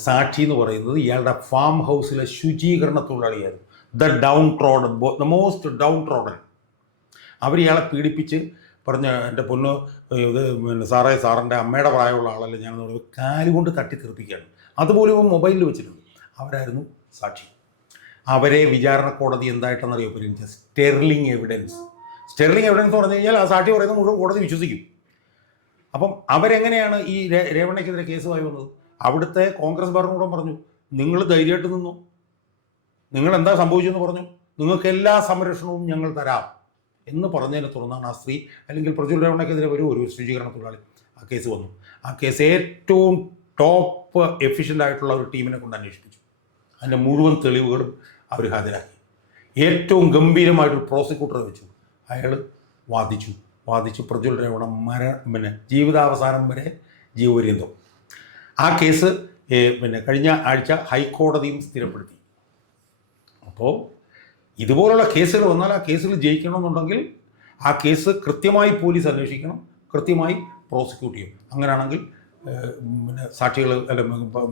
സാക്ഷി എന്ന് പറയുന്നത് ഇയാളുടെ ഫാം ഹൗസിലെ ശുചീകരണ തൊഴിലാളിയായിരുന്നു. The most downtrodden. അവർ ഇയാളെ പീഡിപ്പിച്ച് പറഞ്ഞ്, എൻ്റെ പൊന്ന് ഇത് സാറിൻ്റെ അമ്മയുടെ പ്രായമുള്ള ആളല്ലേ ഞാനെന്ന് പറയുമ്പോൾ കാലുകൊണ്ട് തട്ടി തെറിപ്പിക്കുകയാണ്. അതുപോലെ ഇവൻ മൊബൈലിൽ വെച്ചിട്ടുണ്ട്. അവരായിരുന്നു സാക്ഷി. അവരെ വിചാരണ കോടതി എന്തായിട്ടെന്നറിയോ പരിഗണിച്ചത്? Sterling evidence. സ്റ്റെർലിംഗ് എവിഡൻസ് എന്ന് പറഞ്ഞു കഴിഞ്ഞാൽ ആ സാക്ഷി പറയുന്നത് മുഴുവൻ കോടതി വിശ്വസിക്കും. അപ്പം അവരെങ്ങനെയാണ് ഈ രേവണ്ണയ്ക്കെതിരെ കേസുമായി വന്നത്? അവിടുത്തെ കോൺഗ്രസ് ഭരണകൂടം പറഞ്ഞു, നിങ്ങൾ ധൈര്യമായിട്ട് നിന്നു, നിങ്ങൾ എന്താ സംഭവിച്ചെന്ന് പറഞ്ഞു, നിങ്ങൾക്ക് എല്ലാ സംരക്ഷണവും ഞങ്ങൾ തരാം എന്ന് പറഞ്ഞതിനെ തുടർന്നാണ് ആ സ്ത്രീ, അല്ലെങ്കിൽ പ്രജ്വൽ രേവണ്ണയ്ക്കെതിരെ ഒരു ശുചീകരണ തൊഴിലാളി ആ കേസ് വന്നു. ആ കേസ് ഏറ്റവും ടോപ്പ് എഫിഷ്യൻ്റ് ആയിട്ടുള്ള ഒരു ടീമിനെ കൊണ്ട് അന്വേഷിപ്പിച്ചു. അതിൻ്റെ മുഴുവൻ തെളിവുകളും അവർ ഹാജരാക്കി. ഏറ്റവും ഗംഭീരമായിട്ടൊരു പ്രോസിക്യൂട്ടറെ വെച്ചു. അയാൾ വാദിച്ചു പ്രജ്വൽ രേവണ്ണ ജീവിതാവസാനം വരെ ജീവപര്യന്തം. ആ കേസ് കഴിഞ്ഞ ആഴ്ച ഹൈക്കോടതിയും സ്ഥിരപ്പെടുത്തി. അപ്പോൾ ഇതുപോലുള്ള കേസുകൾ വന്നാൽ ആ കേസിൽ ജയിക്കണമെന്നുണ്ടെങ്കിൽ ആ കേസ് കൃത്യമായി പോലീസ് അന്വേഷിക്കണം, കൃത്യമായി പ്രോസിക്യൂട്ട് ചെയ്യും. അങ്ങനെയാണെങ്കിൽ സാക്ഷികൾ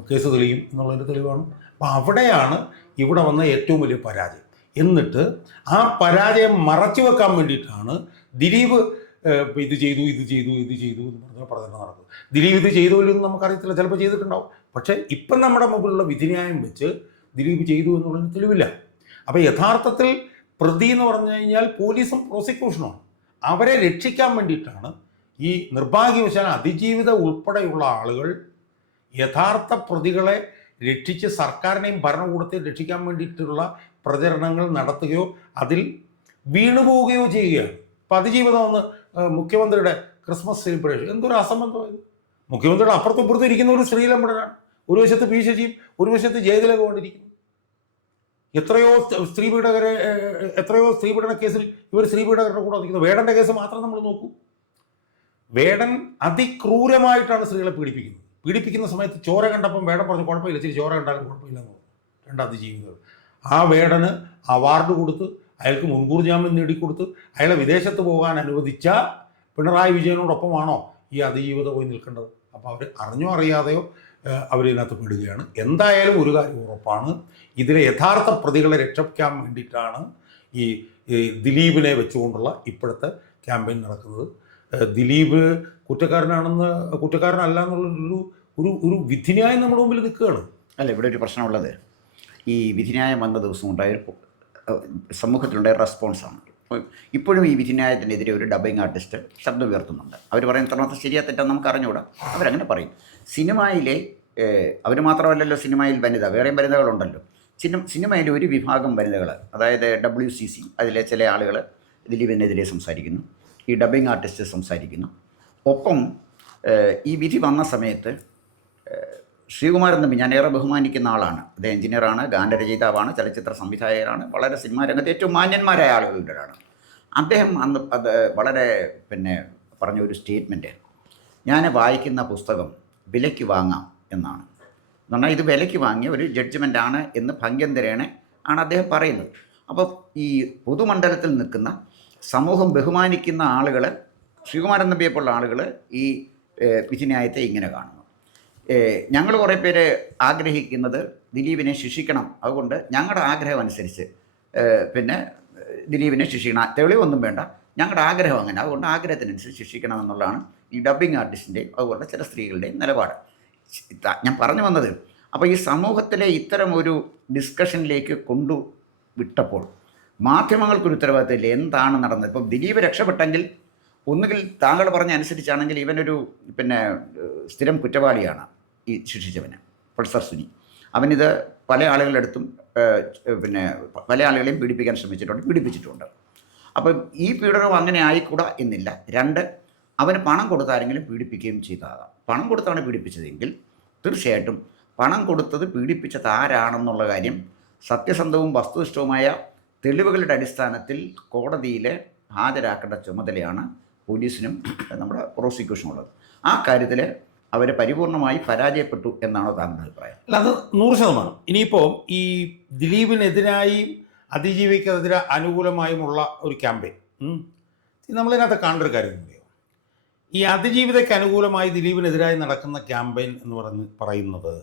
കേസ് തെളിയും എന്നുള്ളൊരു തെളിവാണ്. അപ്പോൾ അവിടെയാണ് ഇവിടെ വന്ന ഏറ്റവും വലിയ പരാജയം. എന്നിട്ട് ആ പരാജയം മറച്ചു വെക്കാൻ വേണ്ടിയിട്ടാണ് ദിലീപ് ഇത് ചെയ്തു എന്ന് പറഞ്ഞ നടക്കുന്നത്. ദിലീപ് ഇത് ചെയ്തു ഇല്ലെന്ന് നമുക്കറിയത്തില്ല, ചിലപ്പോൾ ചെയ്തിട്ടുണ്ടാവും. പക്ഷേ ഇപ്പം നമ്മുടെ മുമ്പിലുള്ള വിധിന്യായം വെച്ച് ദിലീപ് ചെയ്തു എന്നുള്ളതിന് തെളിവില്ല. അപ്പോൾ യഥാർത്ഥത്തിൽ പ്രതി എന്ന് പറഞ്ഞു കഴിഞ്ഞാൽ പോലീസും പ്രോസിക്യൂഷനുമാണ്. അവരെ രക്ഷിക്കാൻ വേണ്ടിയിട്ടാണ് ഈ നിർഭാഗ്യവശാൽ അതിജീവിത ഉൾപ്പെടെയുള്ള ആളുകൾ യഥാർത്ഥ പ്രതികളെ രക്ഷിച്ച് സർക്കാരിനെയും ഭരണകൂടത്തെയും രക്ഷിക്കാൻ വേണ്ടിയിട്ടുള്ള പ്രചരണങ്ങൾ നടത്തുകയോ അതിൽ വീണുപോവുകയോ ചെയ്യുകയാണ്. അപ്പോൾ അതിജീവിതം ഒന്ന് മുഖ്യമന്ത്രിയുടെ ക്രിസ്മസ് സെലിബ്രേഷൻ എന്തൊരു അസംബന്ധമായത്. മുഖ്യമന്ത്രിയുടെ അപ്പുറത്തും ഇപ്പുറത്തും ഇരിക്കുന്ന ഒരു ശ്രീലമ്പടനാണ്. ഒരു വശത്ത് പി ശശിയും ഒരു വശത്ത് ജയതിലക കൊണ്ടിരിക്കുന്നു. എത്രയോ സ്ത്രീപീഡന കേസിൽ ഇവർ സ്ത്രീപീഡകരുടെ കൂടെ നിൽക്കുന്നത്. വേടൻ്റെ കേസ് മാത്രം നമ്മൾ നോക്കൂ. വേടൻ അതിക്രൂരമായിട്ടാണ് സ്ത്രീകളെ പീഡിപ്പിക്കുന്ന സമയത്ത് ചോര കണ്ടപ്പം വേടൻ പറഞ്ഞു കുഴപ്പമില്ല, ഇച്ചിരി ചോര കണ്ടാലും കുഴപ്പമില്ല എന്ന് പറഞ്ഞു. 2 അതിജീവിതകൾ. ആ വേടന് അവാർഡ് കൊടുത്ത് അയാൾക്ക് മുൻകൂർ ജാമ്യം നേടിക്കൊടുത്ത് അയാളെ വിദേശത്ത് പോകാൻ അനുവദിച്ച പിണറായി വിജയനോടൊപ്പമാണോ ഈ അതിജീവിത പോയി നിൽക്കേണ്ടത്? അപ്പോൾ അവർ അറിഞ്ഞോ അറിയാതെയോ അവരിതിനകത്ത് പെടുകയാണ്. എന്തായാലും ഒരു കാര്യം ഉറപ്പാണ്, ഇതിലെ യഥാർത്ഥ പ്രതികളെ രക്ഷിക്കാൻ വേണ്ടിയിട്ടാണ് ഈ ദിലീപിനെ വെച്ചുകൊണ്ടുള്ള ഇപ്പോഴത്തെ ക്യാമ്പയിൻ നടക്കുന്നത്. ദിലീപ് കുറ്റക്കാരനല്ല എന്നുള്ളൊരു ഒരു വിധിന്യായം നമ്മുടെ മുമ്പിൽ നിൽക്കുകയാണ്. അല്ല, ഇവിടെ ഒരു പ്രശ്നമുള്ളത് ഈ വിധിന്യായം വന്ന ദിവസം ഉണ്ടായ സമൂഹത്തിലുണ്ടായ റെസ്പോൺസാണ്. ഇപ്പോഴും ഈ വിധിന്യായത്തിനെതിരെ ഒരു ഡബ്ബിംഗ് ആർട്ടിസ്റ്റ് ശബ്ദം ഉയർത്തുന്നുണ്ട്. അവർ പറയുന്ന തരണത്തെ ശരിയാ തെറ്റാന്ന് നമുക്ക് അറിഞ്ഞുകൂടാ, അവരങ്ങനെ പറയും. സിനിമയിലെ അവർ മാത്രമല്ലല്ലോ സിനിമയിൽ വനിത, വേറെയും വനിതകളുണ്ടല്ലോ. സിനിമയിലെ ഒരു വിഭാഗം വനിതകൾ, അതായത് WCC, അതിലെ ചില ആളുകൾ ദിലീപിനെതിരെ സംസാരിക്കുന്നു, ഈ ഡബ്ബിംഗ് ആർട്ടിസ്റ്റ് സംസാരിക്കുന്നു. ഒപ്പം ഈ വിധി വന്ന സമയത്ത് ശ്രീകുമാരൻ തമ്പി ഞാൻ ഏറെ ബഹുമാനിക്കുന്ന ആളാണ്. അദ്ദേഹം എഞ്ചിനീയറാണ്, ഗാനരചയിതാവാണ്, ചലച്ചിത്ര സംവിധായകരാണ്, വളരെ സിനിമാ രംഗത്ത് ഏറ്റവും മാന്യന്മാരായ ആളുകളുടെയാണ്. അദ്ദേഹം അന്ന് അത് വളരെ പറഞ്ഞ ഒരു സ്റ്റേറ്റ്മെൻറ്റ്, ഞാൻ വായിക്കുന്ന പുസ്തകം വിലയ്ക്ക് വാങ്ങാം എന്നാണ്. എന്ന് പറഞ്ഞാൽ ഇത് വിലയ്ക്ക് വാങ്ങിയ ഒരു ജഡ്ജ്മെൻ്റാണ് എന്ന് ഭംഗ്യന്തരേണ ആണ് അദ്ദേഹം പറയുന്നത്. അപ്പോൾ ഈ പൊതുമണ്ഡലത്തിൽ നിൽക്കുന്ന സമൂഹം ബഹുമാനിക്കുന്ന ആളുകൾ, ശ്രീകുമാരൻ തമ്പിയെപ്പോലുള്ള ആളുകൾ ഈ വിധിന്യായത്തെ ഇങ്ങനെ കാണുന്നു. ഞങ്ങൾ കുറേ പേര് ആഗ്രഹിക്കുന്നത് ദിലീപിനെ ശിക്ഷിക്കണം, അതുകൊണ്ട് ഞങ്ങളുടെ ആഗ്രഹം അനുസരിച്ച് ദിലീപിനെ ശിക്ഷിക്കണം, തെളിവൊന്നും വേണ്ട, ഞങ്ങളുടെ ആഗ്രഹം അങ്ങനെ, അതുകൊണ്ട് ആഗ്രഹത്തിനനുസരിച്ച് ശിക്ഷിക്കണം എന്നുള്ളതാണ് ഈ ഡബ്ബിംഗ് ആർട്ടിസ്റ്റിൻ്റെയും അതുപോലെ ചില സ്ത്രീകളുടെയും നിലപാട്. ഞാൻ പറഞ്ഞു വന്നത്, അപ്പോൾ ഈ സമൂഹത്തിലെ ഇത്തരം ഒരു ഡിസ്കഷനിലേക്ക് വിട്ടപ്പോൾ മാധ്യമങ്ങൾക്കൊരു ഉത്തരവാദിത്തമില്ല എന്താണ് നടന്നത്. ഇപ്പം ദിലീപ് രക്ഷപ്പെട്ടെങ്കിൽ ഒന്നുകിൽ താങ്കൾ പറഞ്ഞ അനുസരിച്ചാണെങ്കിൽ ഇവനൊരു സ്ഥിരം കുറ്റവാളിയാണ് ഈ ശിക്ഷിച്ചവന്, പൾസർ സുനി. അവനിത് പല ആളുകളുടെ അടുത്തും പല ആളുകളെയും പീഡിപ്പിക്കാൻ പീഡിപ്പിച്ചിട്ടുണ്ട്. അപ്പം ഈ പീഡനം അങ്ങനെ ആയിക്കൂടാ എന്നില്ല. 2, അവന് പണം കൊടുത്താരെങ്കിലും പീഡിപ്പിക്കുകയും ചെയ്തതാകാം. പണം കൊടുത്താണ് പീഡിപ്പിച്ചതെങ്കിൽ തീർച്ചയായിട്ടും പണം കൊടുത്തത് പീഡിപ്പിച്ചത് ആരാണെന്നുള്ള കാര്യം സത്യസന്ധവും വസ്തുനിഷ്ഠവുമായ തെളിവുകളുടെ അടിസ്ഥാനത്തിൽ കോടതിയിൽ ഹാജരാക്കേണ്ട ചുമതലയാണ് പോലീസിനും നമ്മുടെ പ്രോസിക്യൂഷനും ഉള്ളത്. ആ കാര്യത്തിൽ അവർ പരിപൂർണമായി പരാജയപ്പെട്ടു എന്നാണോ താങ്കളുടെ അഭിപ്രായം? അല്ല, അത് 100%. ഇനിയിപ്പോൾ ഈ ദിലീപിനെതിരായും അതിജീവിക്കെതിരെ അനുകൂലമായുമുള്ള ഒരു ക്യാമ്പയിൻ നമ്മളിതിനകത്ത് കാണേണ്ട ഒരു കാര്യം കൂടിയോ, ഈ അതിജീവിതയ്ക്ക് അനുകൂലമായി ദിലീപിനെതിരായി നടക്കുന്ന ക്യാമ്പയിൻ എന്ന് പറയുന്നത്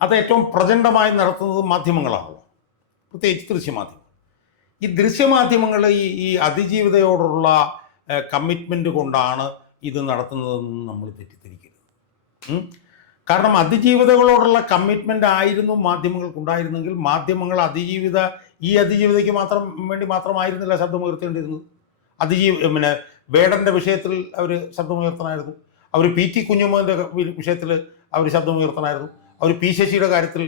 അത് ഏറ്റവും പ്രചണ്ഡമായി നടത്തുന്നത് മാധ്യമങ്ങളാണല്ലോ, പ്രത്യേകിച്ച് ദൃശ്യമാധ്യമങ്ങൾ. ഈ ദൃശ്യമാധ്യമങ്ങൾ ഈ അതിജീവിതയോടുള്ള കമ്മിറ്റ്മെൻറ്റ് കൊണ്ടാണ് ഇത് നടത്തുന്നതെന്ന് നമ്മൾ തെറ്റിദ്ധരിക്കരുത്. കാരണം അതിജീവിതകളോടുള്ള കമ്മിറ്റ്മെൻ്റ് ആയിരുന്നു മാധ്യമങ്ങൾക്കുണ്ടായിരുന്നെങ്കിൽ മാധ്യമങ്ങൾ അതിജീവിതയ്ക്ക് വേണ്ടി മാത്രമായിരുന്നില്ല ശബ്ദമുയർത്തേണ്ടിയിരുന്നത്. വേടൻ്റെ വിഷയത്തിൽ അവർ ശബ്ദമുയർത്തണമായിരുന്നു, അവർ PT കുഞ്ഞുമോൻ്റെ വിഷയത്തിൽ അവർ ശബ്ദമുയർത്തണമായിരുന്നു, അവർ P ശശിയുടെ കാര്യത്തിൽ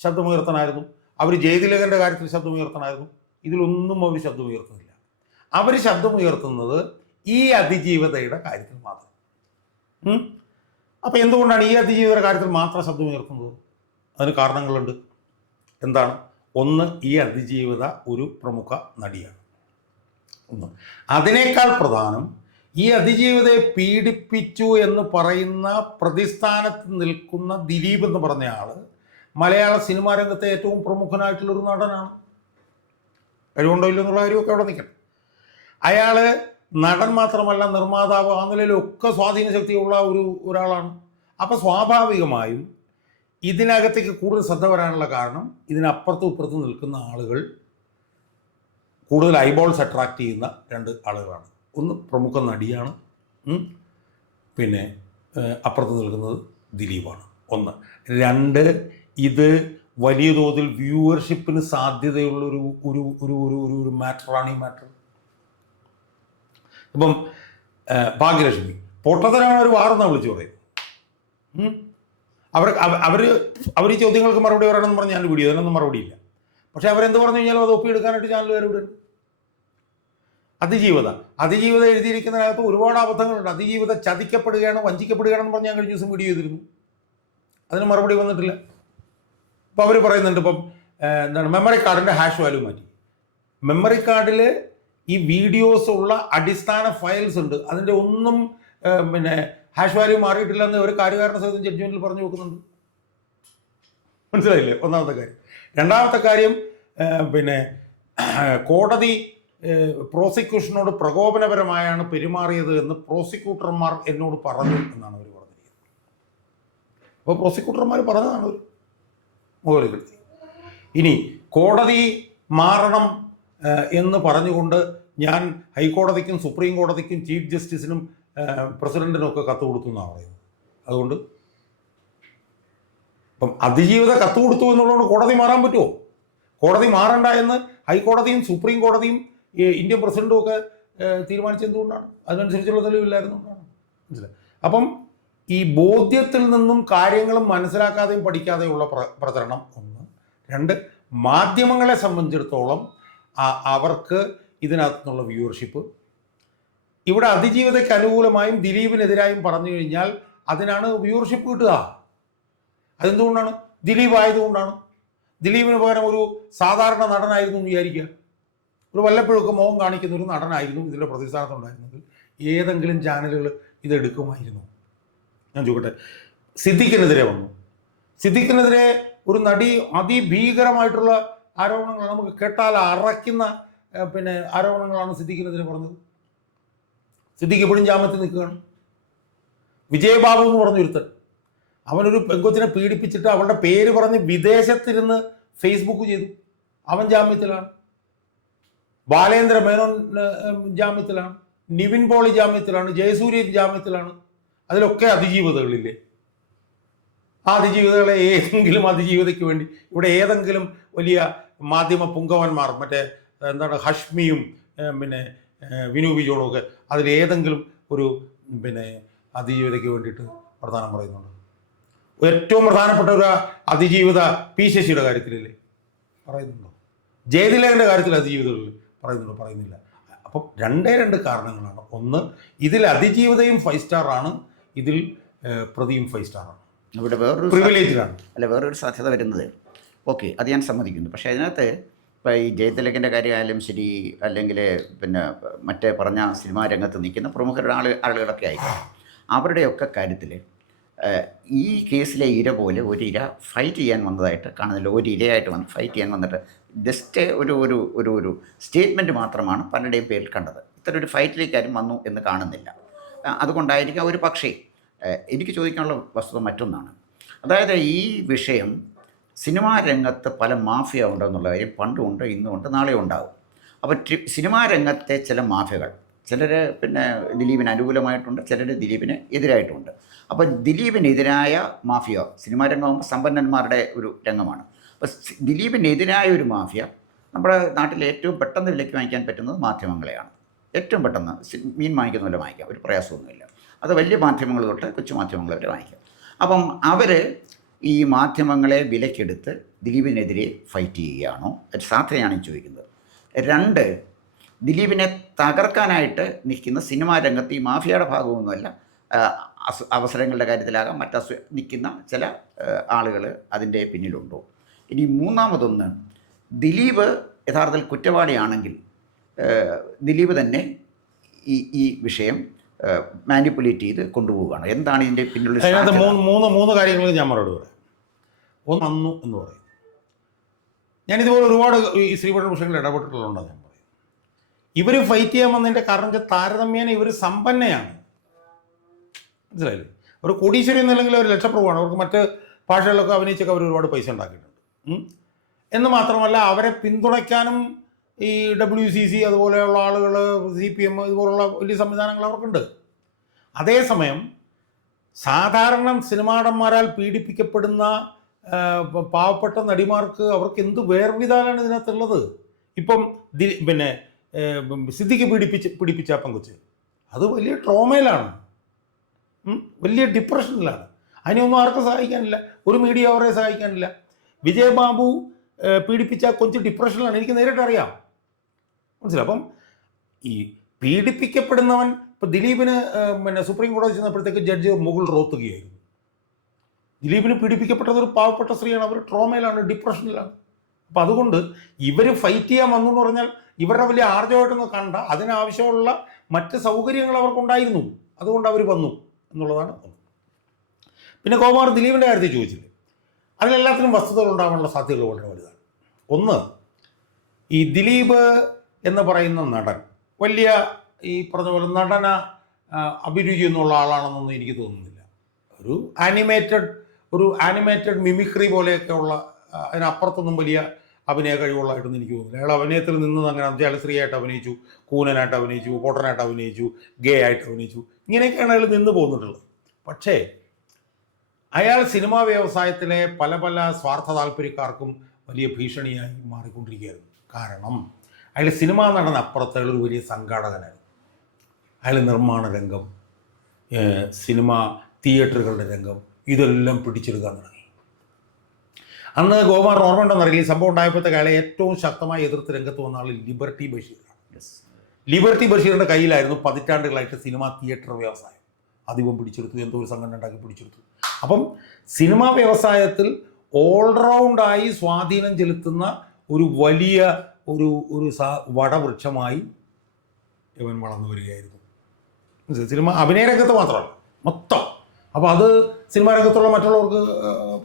ശബ്ദമുയർത്തണമായിരുന്നു, അവർ ജയതിലകൻ്റെ കാര്യത്തിൽ ശബ്ദമുയർത്തണമായിരുന്നു. ഇതിലൊന്നും അവർ ശബ്ദമുയർത്തുന്നില്ല. അവർ ശബ്ദമുയർത്തുന്നത് ഈ അതിജീവിതയുടെ കാര്യത്തിൽ മാത്രം. അപ്പോൾ എന്തുകൊണ്ടാണ് ഈ അതിജീവിതയുടെ കാര്യത്തിൽ മാത്രം ശബ്ദമുയർത്തുന്നത്? അതിന് കാരണങ്ങളുണ്ട്. എന്താണ്? ഒന്ന്, ഈ അതിജീവിത ഒരു പ്രമുഖ നടിയാണ്. ഒന്ന്, അതിനേക്കാൾ പ്രധാനം ഈ അതിജീവിതയെ പീഡിപ്പിച്ചു എന്ന് പറയുന്ന പ്രതിസ്ഥാനത്ത് നിൽക്കുന്ന ദിലീപ് എന്ന് പറഞ്ഞ ആൾ മലയാള സിനിമാ രംഗത്തെ ഏറ്റവും പ്രമുഖനായിട്ടുള്ളൊരു നടനാണ്. കഴിവുണ്ടോ ഇല്ലോ എന്നുള്ള കാര്യമൊക്കെ അവിടെ നിൽക്കണം. അയാൾ നടൻ മാത്രമല്ല, നിർമ്മാതാവ്, ആ നിലയിലൊക്കെ സ്വാധീന ശക്തിയുള്ള ഒരാളാണ്. അപ്പോൾ സ്വാഭാവികമായും ഇതിനകത്തേക്ക് കൂടുതൽ ശ്രദ്ധ വരാനുള്ള കാരണം ഇതിനപ്പുറത്തും ഇപ്പുറത്തും നിൽക്കുന്ന ആളുകൾ കൂടുതൽ ഐബോൾസ് അട്രാക്റ്റ് ചെയ്യുന്ന 2 ആളുകളാണ്. ഒന്ന് പ്രമുഖ നടിയാണ്, പിന്നെ അപ്പുറത്ത് നിൽക്കുന്നത് ദിലീപാണ്. 1. 2, ഇത് വലിയ തോതിൽ വ്യൂവർഷിപ്പിന് സാധ്യതയുള്ളൊരു ഒരു മാറ്ററാണ് ഈ മാറ്റർ. ഇപ്പം ഭാഗ്യലക്ഷ്മി പൊട്ടത്തരാണ് ഒരു വാർന്ന വിളിച്ചു പറയും. അവർ ഈ ചോദ്യങ്ങൾക്ക് മറുപടി പറയണമെന്ന് പറഞ്ഞ് ഞാൻ വീഡിയോ അതിനൊന്നും മറുപടിയില്ല. പക്ഷേ അവരെന്ത് പറഞ്ഞു കഴിഞ്ഞാലും അത് ഒപ്പിയെടുക്കാനായിട്ട് ചാനലുകാർ ഇവിടെ ഉണ്ട്. അതിജീവിത എഴുതിയിരിക്കുന്നതിനകത്ത് ഒരുപാട് അബദ്ധങ്ങളുണ്ട്. അതിജീവിത ചതിക്കപ്പെടുകയാണ്, വഞ്ചിക്കപ്പെടുകയാണെന്ന് പറഞ്ഞ് ഞാൻ കഴിഞ്ഞ ദിവസം വീഡിയോ ചെയ്തിരുന്നു. അതിന് മറുപടി വന്നിട്ടില്ല. ഇപ്പോൾ അവർ പറയുന്നുണ്ട്, ഇപ്പം മെമ്മറി കാർഡിൻ്റെ ഹാഷ് വാല്യൂ മാറ്റി. മെമ്മറി കാർഡിൽ ഈ വീഡിയോസ് ഉള്ള അടിസ്ഥാന ഫയൽസ് ഉണ്ട്, അതിൻ്റെ ഒന്നും ഹാഷ് വാല്യൂ മാറിയിട്ടില്ലെന്ന് ഒരു കാര്യകാരണ സഹിതം ജഡ്ജ്മെൻറ്റിൽ പറഞ്ഞു വെക്കുന്നുണ്ട്. മനസ്സിലായില്ലേ? ഒന്നാമത്തെ കാര്യം. രണ്ടാമത്തെ കാര്യം, കോടതി പ്രോസിക്യൂഷനോട് പ്രകോപനപരമായാണ് പെരുമാറിയത് എന്ന് പ്രോസിക്യൂട്ടർമാർ എന്നോട് പറഞ്ഞു എന്നാണ് അവർ പറഞ്ഞിരിക്കുന്നത്. അപ്പോൾ പ്രോസിക്യൂട്ടർമാർ പറഞ്ഞതാണ് ഒരു മുകളിലെടുത്തി. ഇനി കോടതി മാറണം എന്ന് പറഞ്ഞുകൊണ്ട് ഞാൻ ഹൈക്കോടതിക്കും സുപ്രീം കോടതിക്കും ചീഫ് ജസ്റ്റിസിനും പ്രസിഡന്റിനും ഒക്കെ കത്ത് കൊടുത്തു എന്നാണ് പറയുന്നത്. അതുകൊണ്ട് ഇപ്പം അതിജീവിത കത്ത് കൊടുത്തു എന്നുള്ളതുകൊണ്ട് കോടതി മാറാൻ പറ്റുമോ? കോടതി മാറണ്ട എന്ന് ഹൈക്കോടതിയും സുപ്രീം കോടതിയും ഇന്ത്യൻ പ്രസിഡന്റും ഒക്കെ തീരുമാനിച്ചെന്തുകൊണ്ടാണ്? അതിനനുസരിച്ചുള്ള തെളിവില്ലായിരുന്നുകൊണ്ടാണ്. മനസ്സിലായി? അപ്പം ഈ ബോധ്യത്തിൽ നിന്നും കാര്യങ്ങളും മനസ്സിലാക്കാതെയും പഠിക്കാതെയുള്ള പ്രചരണം ഒന്ന്. രണ്ട്, മാധ്യമങ്ങളെ സംബന്ധിച്ചിടത്തോളം അവർക്ക് ഇതിനകത്തുനിന്നുള്ള വ്യൂവർഷിപ്പ്, ഇവിടെ അതിജീവിതയ്ക്ക് അനുകൂലമായും ദിലീപിനെതിരായും പറഞ്ഞു കഴിഞ്ഞാൽ അതിനാണ് വ്യൂവർഷിപ്പ് കിട്ടുക. അതെന്തുകൊണ്ടാണ്? ദിലീപ് ആയതുകൊണ്ടാണ്. ദിലീപിന് പകരം ഒരു സാധാരണ നടനായിരുന്നു എന്ന് വിചാരിക്കുക, ഒരു വല്ലപ്പോഴൊക്കെ മുഖം കാണിക്കുന്ന ഒരു നടനായിരുന്നു ഇതിൻ്റെ പ്രതിസ്ഥാനത്തുണ്ടായിരുന്നെങ്കിൽ ഏതെങ്കിലും ചാനലുകൾ ഇതെടുക്കുമായിരുന്നു. ഞാൻ ചോദിക്കട്ടെ, സിദ്ദിഖിനെതിരെ വന്നു. സിദ്ദിഖിനെതിരെ ഒരു നടി അതിഭീകരമായിട്ടുള്ള ആരോപണങ്ങൾ, നമുക്ക് കേട്ടാൽ അറയ്ക്കുന്ന ആരോപണങ്ങളാണ് സിദ്ദിഖിനെതിരെ പറഞ്ഞത്. സിദ്ദിഖ് ഇപ്പോഴും ജാമ്യത്തിൽ നിൽക്കുകയാണ്. വിജയബാബു എന്ന് പറഞ്ഞൊരുത്തൻ, അവനൊരു പെങ്കൊച്ചിനെ പീഡിപ്പിച്ചിട്ട് അവളുടെ പേര് പറഞ്ഞ് വിദേശത്തിരുന്ന് ഫേസ്ബുക്ക് ചെയ്തു. അവൻ ജാമ്യത്തിലാണ്. ബാലേന്ദ്ര മേനോൻ ജാമ്യത്തിലാണ്. നിവിൻ പോളി ജാമ്യത്തിലാണ്. ജയസൂര്യ ജാമ്യത്തിലാണ്. അതിലൊക്കെ അതിജീവിതകളില്ലേ? ആ അതിജീവിതകളെ ഏതെങ്കിലും അതിജീവിതയ്ക്ക് വേണ്ടി ഇവിടെ ഏതെങ്കിലും വലിയ മാധ്യമ പുങ്കവന്മാർ, എന്താണ് ഹഷ്മിയും വിനു ബിജോണും ഒക്കെ, അതിലേതെങ്കിലും ഒരു അതിജീവിതയ്ക്ക് വേണ്ടിയിട്ട് വർത്തമാനം പറയുന്നുണ്ട്? ഏറ്റവും പ്രധാനപ്പെട്ട ഒരു അതിജീവിത പി ശശിയുടെ കാര്യത്തിലല്ലേ പറയുന്നുണ്ടോ? ജയതിലകൻ്റെ കാര്യത്തിൽ അതിജീവിതകളിൽ പറയുന്നുണ്ടോ? പറയുന്നില്ല. അപ്പം രണ്ട് കാരണങ്ങളാണ്. ഒന്ന്, ഇതിൽ അതിജീവിതയും 5 സ്റ്റാറാണ്, ഇതിൽ പ്രതിയും 5 സ്റ്റാറാണ്. ഇവിടെ വേറൊരു പ്രിവിലേജിലാണ്. വേറൊരു സാധ്യത വരുന്നത്, ഓക്കെ, അത് ഞാൻ സമ്മതിക്കുന്നു. പക്ഷേ അതിനകത്ത് ഇപ്പോൾ ഈ ജയതിലകൻ്റെ കാര്യമായാലും ശരി, അല്ലെങ്കിൽ മറ്റേ പറഞ്ഞ സിനിമാ രംഗത്ത് നിൽക്കുന്ന പ്രമുഖരുടെ ആളുകളൊക്കെ ആയിരിക്കും, അവരുടെയൊക്കെ കാര്യത്തിൽ ഈ കേസിലെ ഇര പോലെ ഒരു ഇര ഫൈറ്റ് ചെയ്യാൻ വന്നതായിട്ട് കാണുന്നില്ല. ഒരു ഇരയായിട്ട് വന്ന് ഫൈറ്റ് ചെയ്യാൻ വന്നിട്ട് ജസ്റ്റ് ഒരു സ്റ്റേറ്റ്മെൻറ്റ് മാത്രമാണ് പലരുടെയും പേരിൽ കണ്ടത്. ഇത്തരം ഒരു ഫൈറ്റിലേക്ക് ആരും വന്നു എന്ന് കാണുന്നില്ല. അതുകൊണ്ടായിരിക്കാം ഒരു പക്ഷേ എനിക്ക് ചോദിക്കാനുള്ള വസ്തുത മറ്റൊന്നാണ്. അതായത് ഈ വിഷയം സിനിമാ രംഗത്ത് പല മാഫിയ ഉണ്ടെന്നുള്ള കാര്യം പണ്ടുമുണ്ട്, ഇന്നുമുണ്ട്, നാളെ ഉണ്ടാകും. അപ്പോൾ സിനിമാ രംഗത്തെ ചില മാഫിയകൾ, ചിലർ ദിലീപിന് അനുകൂലമായിട്ടുണ്ട്, ചിലർ ദിലീപിന് എതിരായിട്ടുണ്ട്. അപ്പോൾ ദിലീപിനെതിരായ മാഫിയ, സിനിമാ രംഗമാകുമ്പോൾ സമ്പന്നന്മാരുടെ ഒരു രംഗമാണ്. അപ്പോൾ ദിലീപിനെതിരായ ഒരു മാഫിയ നമ്മുടെ നാട്ടിൽ ഏറ്റവും പെട്ടെന്ന് വിലയ്ക്ക് വാങ്ങിക്കാൻ പറ്റുന്നത് മാധ്യമങ്ങളെയാണ്. ഏറ്റവും പെട്ടെന്ന് മീൻ വാങ്ങിക്കുന്ന പോലെ വാങ്ങിക്കാം, ഒരു പ്രയാസമൊന്നുമില്ല. അത് വലിയ മാധ്യമങ്ങൾ തൊട്ട് കൊച്ചു മാധ്യമങ്ങൾ വരെ വാങ്ങിക്കാം. അപ്പം അവർ ഈ മാധ്യമങ്ങളെ വിലക്കെടുത്ത് ദിലീപിനെതിരെ ഫൈറ്റ് ചെയ്യുകയാണോ? ഒരു സാധ്യതയാണ് ചോദിക്കുന്നത്. രണ്ട്, ദിലീപിനെ തകർക്കാനായിട്ട് നിൽക്കുന്ന സിനിമാ രംഗത്ത് ഈ മാഫിയയുടെ ഭാഗമൊന്നുമല്ല, അവസരങ്ങളുടെ കാര്യത്തിലാകാം, നിൽക്കുന്ന ചില ആളുകൾ അതിൻ്റെ പിന്നിലുണ്ടോ? ഇനി മൂന്നാമതൊന്ന്, ദിലീപ് യഥാർത്ഥത്തിൽ കുറ്റവാളിയാണെങ്കിൽ ദിലീപ് തന്നെ ഈ വിഷയം മാനിപ്പുലേറ്റ് ചെയ്ത് കൊണ്ടുപോവുകയാണ്. എന്താണ് ഇതിൻ്റെ പിന്നിലുള്ള മൂന്ന് കാര്യങ്ങൾ ഞാൻ മറുപടി പറയാം. ഒന്ന്, വന്നു എന്ന് പറയും. ഞാനിതുപോലെ ഒരുപാട് ഈ ശ്രീപട്ട വിഷയങ്ങളിൽ ഇടപെട്ടിട്ടുള്ളതുകൊണ്ടാണ് ഞാൻ പറയും. ഇവർ ഫൈറ്റ് ചെയ്യാൻ വന്നതിൻ്റെ കാരണം താരതമ്യേന ഇവർ സമ്പന്നയാണ്. മനസ്സിലായില്ലേ? ഒരു കോടീശ്വരി എന്നല്ലെങ്കിൽ ഒരു ലക്ഷപ്രഭുവാണ്. അവർക്ക് മറ്റ് ഭാഷകളിലൊക്കെ അഭിനയിച്ചൊക്കെ അവർ ഒരുപാട് പൈസ ഉണ്ടാക്കിയിട്ടുണ്ട്. എന്ന് മാത്രമല്ല, അവരെ പിന്തുണയ്ക്കാനും ഈ WCC അതുപോലെയുള്ള ആളുകൾ, CPM ഇതുപോലുള്ള വലിയ സംവിധാനങ്ങൾ അവർക്കുണ്ട്. അതേസമയം സാധാരണ സിനിമാടന്മാരാൽ പീഡിപ്പിക്കപ്പെടുന്ന പാവപ്പെട്ട നടിമാർക്ക് അവർക്ക് എന്ത് വേർവിധാനാണ് ഇതിനകത്തുള്ളത്? ഇപ്പം സിദ്ദിഖ് പീഡിപ്പിച്ച പെങ്കൊച്ച് അത് വലിയ ട്രോമയിലാണ്, വലിയ ഡിപ്രഷനിലാണ്. അതിനെയൊന്നും ആർക്കും സഹായിക്കാനില്ല, ഒരു മീഡിയ അവരെ സഹായിക്കാനില്ല. വിജയബാബു പീഡിപ്പിച്ച കൊച്ചു ഡിപ്രഷനിലാണ്, എനിക്ക് നേരിട്ടറിയാം. മനസ്സിലായി? അപ്പം ഈ പീഡിപ്പിക്കപ്പെടുന്നവൻ, ഇപ്പം ദിലീപിന് സുപ്രീം കോടതി ചെന്നപ്പോഴത്തേക്ക് ജഡ്ജ് മുകൾ റോത്തുകയായിരുന്നു. ദിലീപിന് പീഡിപ്പിക്കപ്പെട്ടത് ഒരു പാവപ്പെട്ട സ്ത്രീയാണ്, അവർ ട്രോമയിലാണ്, ഡിപ്രഷനിലാണ്. അപ്പം അതുകൊണ്ട് ഇവർ ഫൈറ്റ് ചെയ്യാൻ വന്നു എന്ന് പറഞ്ഞാൽ ഇവരുടെ വലിയ ആർജവമായിട്ടൊന്നും കണ്ട, അതിനാവശ്യമുള്ള മറ്റ് സൗകര്യങ്ങൾ അവർക്കുണ്ടായിരുന്നു, അതുകൊണ്ട് അവർ വന്നു എന്നുള്ളതാണ് ഒന്ന്. പിന്നെ കോമാർ ദിലീപിൻ്റെ കാര്യത്തിൽ ചോദിച്ചില്ലേ, അതിലെല്ലാത്തിനും വസ്തുതകൾ ഉണ്ടാകാനുള്ള സാധ്യതകൾ വളരെ വലുതാണ്. ഒന്ന്, ഈ ദിലീപ് എന്ന് പറയുന്ന നടൻ വലിയ ഈ പറഞ്ഞ പോലെ നടന അഭിരുചി എന്നുള്ള ആളാണെന്നൊന്നും എനിക്ക് തോന്നുന്നില്ല. ഒരു ആനിമേറ്റഡ് ഒരു ആനിമേറ്റഡ് മിമിക്രി പോലെയൊക്കെയുള്ള അതിനപ്പുറത്തൊന്നും വലിയ അഭിനയ കഴിവുള്ളതായിട്ടൊന്നും എനിക്ക് തോന്നുന്നില്ല. അയാൾ അഭിനയത്തിൽ നിന്നത് അങ്ങനെ അയാൾ സ്ത്രീയായിട്ട് അഭിനയിച്ചു, കൂനനായിട്ട് അഭിനയിച്ചു, പൊട്ടനായിട്ട് അഭിനയിച്ചു, ഗേ ആയിട്ട് അഭിനയിച്ചു, ഇങ്ങനെയൊക്കെയാണ് അയാൾ നിന്ന് പോകുന്നുള്ളത്. പക്ഷേ അയാൾ സിനിമാ വ്യവസായത്തിലെ പല പല സ്വാർത്ഥ താല്പര്യക്കാർക്കും വലിയ ഭീഷണിയായി മാറിക്കൊണ്ടിരിക്കുകയായിരുന്നു. കാരണം അയാൾ സിനിമാ നടനപ്പുറത്ത് അയാൾ ഒരു വലിയ സംഘാടകനായിരുന്നു. അയാൾ നിർമ്മാണ രംഗം, സിനിമ തിയേറ്ററുകളുടെ രംഗം ഇതെല്ലാം പിടിച്ചെടുക്കാൻ തുടങ്ങി. അന്ന് ഗോകുമാർ ഓർമ്മ ഉണ്ടെന്നറിയില്ല, ഈ സംഭവം ഉണ്ടായപ്പോഴത്തേക്ക് അയാളെ ഏറ്റവും ശക്തമായി എതിർത്ത് രംഗത്ത് വന്ന ആൾ ലിബർട്ടി ബഷീറാണ്. ലിബർട്ടി ബഷീറിൻ്റെ കയ്യിലായിരുന്നു പതിറ്റാണ്ടുകളായിട്ട് സിനിമാ തിയേറ്റർ വ്യവസായം. അതിപ്പം പിടിച്ചെടുത്തു, എന്തോ ഒരു സംഘടന ഉണ്ടാക്കി പിടിച്ചെടുത്തു. അപ്പം സിനിമാ വ്യവസായത്തിൽ ഓൾറൗണ്ടായി സ്വാധീനം ചെലുത്തുന്ന ഒരു വലിയ ഒരു ഒരു വടവൃക്ഷമായി ഇവൻ വളർന്നു വരികയായിരുന്നു. സിനിമ അഭിനയ രംഗത്ത് മാത്രമല്ല, മൊത്തം. അപ്പോൾ അത് സിനിമാ രംഗത്തുള്ള മറ്റുള്ളവർക്ക്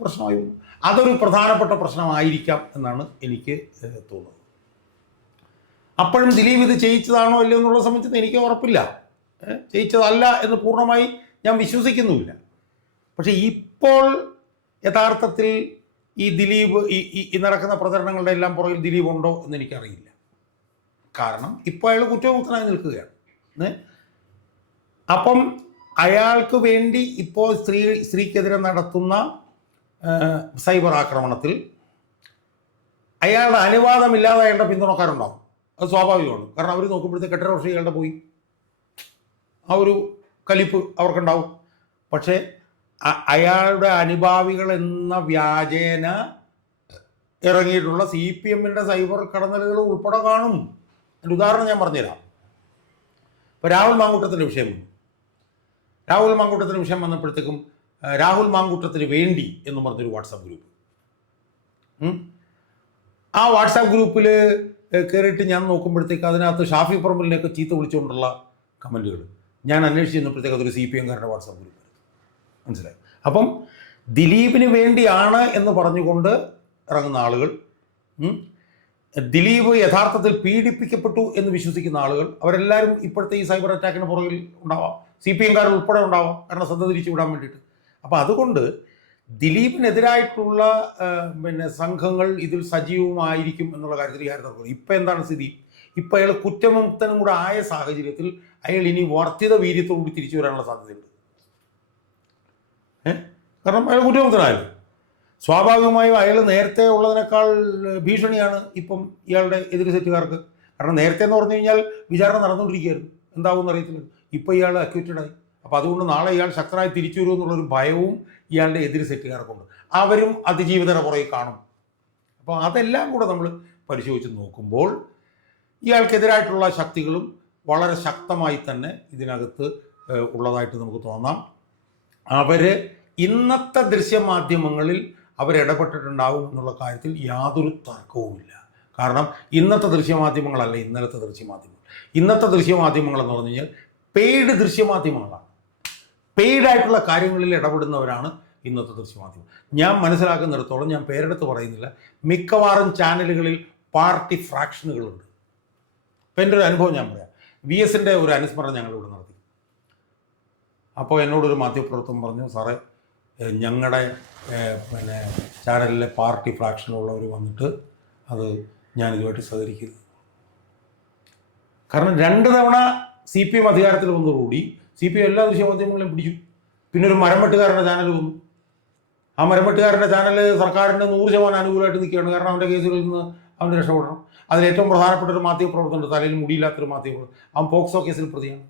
പ്രശ്നമായി വന്നു. അതൊരു പ്രധാനപ്പെട്ട പ്രശ്നമായിരിക്കാം എന്നാണ് എനിക്ക് തോന്നുന്നത്. അപ്പോഴും ദിലീപ് ഇത് ചെയ്യിച്ചതാണോ അല്ലയോ എന്നുള്ളത് സംബന്ധിച്ച് എനിക്ക് ഉറപ്പില്ല. ചെയ്യിച്ചതല്ല എന്ന് പൂർണ്ണമായി ഞാൻ വിശ്വസിക്കുന്നുമില്ല. പക്ഷേ ഇപ്പോൾ യഥാർത്ഥത്തിൽ ഈ ദിലീപ് ഈ നടക്കുന്ന പ്രചരണങ്ങളുടെ എല്ലാം പുറകിൽ ദിലീപ് ഉണ്ടോ എന്ന് എനിക്കറിയില്ല. കാരണം ഇപ്പോൾ അയാൾ കുറ്റമുക്തനായി നിൽക്കുകയാണ്. അപ്പം അയാൾക്ക് വേണ്ടി ഇപ്പോൾ സ്ത്രീക്കെതിരെ നടത്തുന്ന സൈബർ ആക്രമണത്തിൽ അയാളുടെ അനുവാദമില്ലാതെ അയാളുടെ പിന്തുണക്കാരുണ്ടാവും. അത് സ്വാഭാവികമാണ്. കാരണം അവർ നോക്കുമ്പോഴത്തേക്ക് 8 വർഷം ഇയാളുടെ പോയി, ആ ഒരു കലിപ്പ് അവർക്കുണ്ടാവും. പക്ഷേ അയാളുടെ അനുഭാവികൾ എന്ന വ്യാജേന ഇറങ്ങിയിട്ടുള്ള CPM-ൻ്റെ സൈബർ കടന്നലുകൾ ഉൾപ്പെടെ കാണും. എൻ്റെ ഉദാഹരണം ഞാൻ പറഞ്ഞുതരാം. ഇപ്പോൾ രാഹുൽ മാങ്കൂട്ടത്തിൻ്റെ വിഷയം വന്നു. രാഹുൽ മാങ്കൂട്ടത്തിൻ്റെ വിഷയം വന്നപ്പോഴത്തേക്കും രാഹുൽ മാങ്കൂട്ടത്തിന് വേണ്ടി എന്ന് പറഞ്ഞൊരു വാട്സാപ്പ് ഗ്രൂപ്പ്, ആ വാട്സാപ്പ് ഗ്രൂപ്പിൽ കയറിയിട്ട് ഞാൻ നോക്കുമ്പോഴത്തേക്ക് അതിനകത്ത് ഷാഫി പറമ്പിലിനെയൊക്കെ ചീത്ത വിളിച്ചുകൊണ്ടുള്ള കമൻറ്റുകൾ. ഞാൻ അന്വേഷിച്ച് ചെന്നപ്പോഴത്തേക്ക് അതൊരു CPM-കാരുടെ വാട്സാപ്പ് ഗ്രൂപ്പ്. മനസ്സിലായി? അപ്പം ദിലീപിന് വേണ്ടിയാണ് എന്ന് പറഞ്ഞുകൊണ്ട് ഇറങ്ങുന്ന ആളുകൾ, ദിലീപ് യഥാർത്ഥത്തിൽ പീഡിപ്പിക്കപ്പെട്ടു എന്ന് വിശ്വസിക്കുന്ന ആളുകൾ, അവരെല്ലാവരും ഇപ്പോഴത്തെ ഈ സൈബർ അറ്റാക്കിന് പുറകിൽ ഉണ്ടാവാം. CPM-കാർ ഉൾപ്പെടെ ഉണ്ടാവാം, കാരണം ശ്രദ്ധ തിരിച്ചു വിടാൻ വേണ്ടിയിട്ട്. അപ്പോൾ അതുകൊണ്ട് ദിലീപിനെതിരായിട്ടുള്ള സംഘങ്ങൾ ഇതിൽ സജീവമായിരിക്കും എന്നുള്ള കാര്യത്തിൽ യാതൊരു തർക്കമില്ല. ഇപ്പം എന്താണ് സ്ഥിതി? ഇപ്പം അയാൾ കുറ്റമുക്തനും കൂടെ ആയ സാഹചര്യത്തിൽ അയാൾ ഇനി വർദ്ധിത വീര്യത്തോടുകൂടി തിരിച്ചു വരാനുള്ള സാധ്യതയുണ്ട്. കാരണം അയാൾ കുറ്റമുക്തനായല്ലോ. സ്വാഭാവികമായും അയാൾ നേരത്തെ ഉള്ളതിനേക്കാൾ ഭീഷണിയാണ് ഇപ്പം ഇയാളുടെ എതിര് സെറ്റുകാർക്ക്. കാരണം നേരത്തെ എന്ന് പറഞ്ഞു കഴിഞ്ഞാൽ വിചാരണ നടന്നുകൊണ്ടിരിക്കുകയായിരുന്നു, എന്താവുമെന്ന് അറിയത്തില്ല. ഇപ്പോൾ ഇയാൾ അക്യൂറ്റഡായി. അപ്പോൾ അതുകൊണ്ട് നാളെ ഇയാൾ ശക്തനായി തിരിച്ചു വരുമോ എന്നുള്ളൊരു ഭയവും ഇയാളുടെ എതിര് സെറ്റുകാർക്കുണ്ട്. അവരും അതിജീവിതയുടെ പുറകെ കാണും. അപ്പോൾ അതെല്ലാം കൂടെ നമ്മൾ പരിശോധിച്ച് നോക്കുമ്പോൾ ഇയാൾക്കെതിരായിട്ടുള്ള ശക്തികളും വളരെ ശക്തമായി തന്നെ ഇതിനകത്ത് ഉള്ളതായിട്ട് നമുക്ക് തോന്നാം. അവർ ഇന്നത്തെ ദൃശ്യമാധ്യമങ്ങളിൽ അവരിടപെട്ടിട്ടുണ്ടാവും എന്നുള്ള കാര്യത്തിൽ യാതൊരു തർക്കവുമില്ല. കാരണം ഇന്നത്തെ ദൃശ്യമാധ്യമങ്ങളല്ല ഇന്നലത്തെ ദൃശ്യമാധ്യമങ്ങൾ. ഇന്നത്തെ ദൃശ്യമാധ്യമങ്ങൾ എന്ന് പറഞ്ഞു കഴിഞ്ഞാൽ പെയ്ഡ് ദൃശ്യമാധ്യമങ്ങളാണ്. പെയ്ഡായിട്ടുള്ള കാര്യങ്ങളിൽ ഇടപെടുന്നവരാണ് ഇന്നത്തെ ദൃശ്യമാധ്യമം. ഞാൻ മനസ്സിലാക്കുന്നിടത്തോളം, ഞാൻ പേരെടുത്ത് പറയുന്നില്ല, മിക്കവാറും ചാനലുകളിൽ പാർട്ടി ഫ്രാക്ഷനുകളുണ്ട്. ഇപ്പം എൻ്റെ ഒരു അനുഭവം ഞാൻ പറയാം. VS-ൻ്റെ ഒരു അനുസ്മരണം ഞങ്ങളിവിടെ നടത്തി. അപ്പോൾ എന്നോടൊരു മാധ്യമപ്രവർത്തകൻ പറഞ്ഞു, സാറേ ഞങ്ങളുടെ ചാനലിലെ പാർട്ടി ഫ്രാക്ഷനുള്ളവർ വന്നിട്ട് അത് ഞാനിതുമായിട്ട് സഹകരിക്കരുത്. കാരണം 2 തവണ CPM അധികാരത്തിൽ വന്നതോടുകൂടി CPM എല്ലാ ദൃശ്യമാധ്യമങ്ങളെയും പിടിച്ചു. പിന്നെ ഒരു മരംവെട്ടുകാരൻ്റെ ചാനൽ വന്നു. ആ മരംവെട്ടുകാരൻ്റെ ചാനൽ സർക്കാരിൻ്റെ 100% അനുകൂലമായിട്ട് നിൽക്കുകയാണ്. കാരണം അവൻ്റെ കേസുകളിൽ നിന്ന് അവന് രക്ഷപ്പെടണം. അതിൽ ഏറ്റവും പ്രധാനപ്പെട്ട ഒരു മാധ്യമപ്രവർത്തകനുണ്ട്, തലയിൽ മുടിയില്ലാത്തൊരു മാധ്യമപ്രവർത്തകൻ. അവൻ പോക്സോ കേസിൽ പ്രതിയാണ്.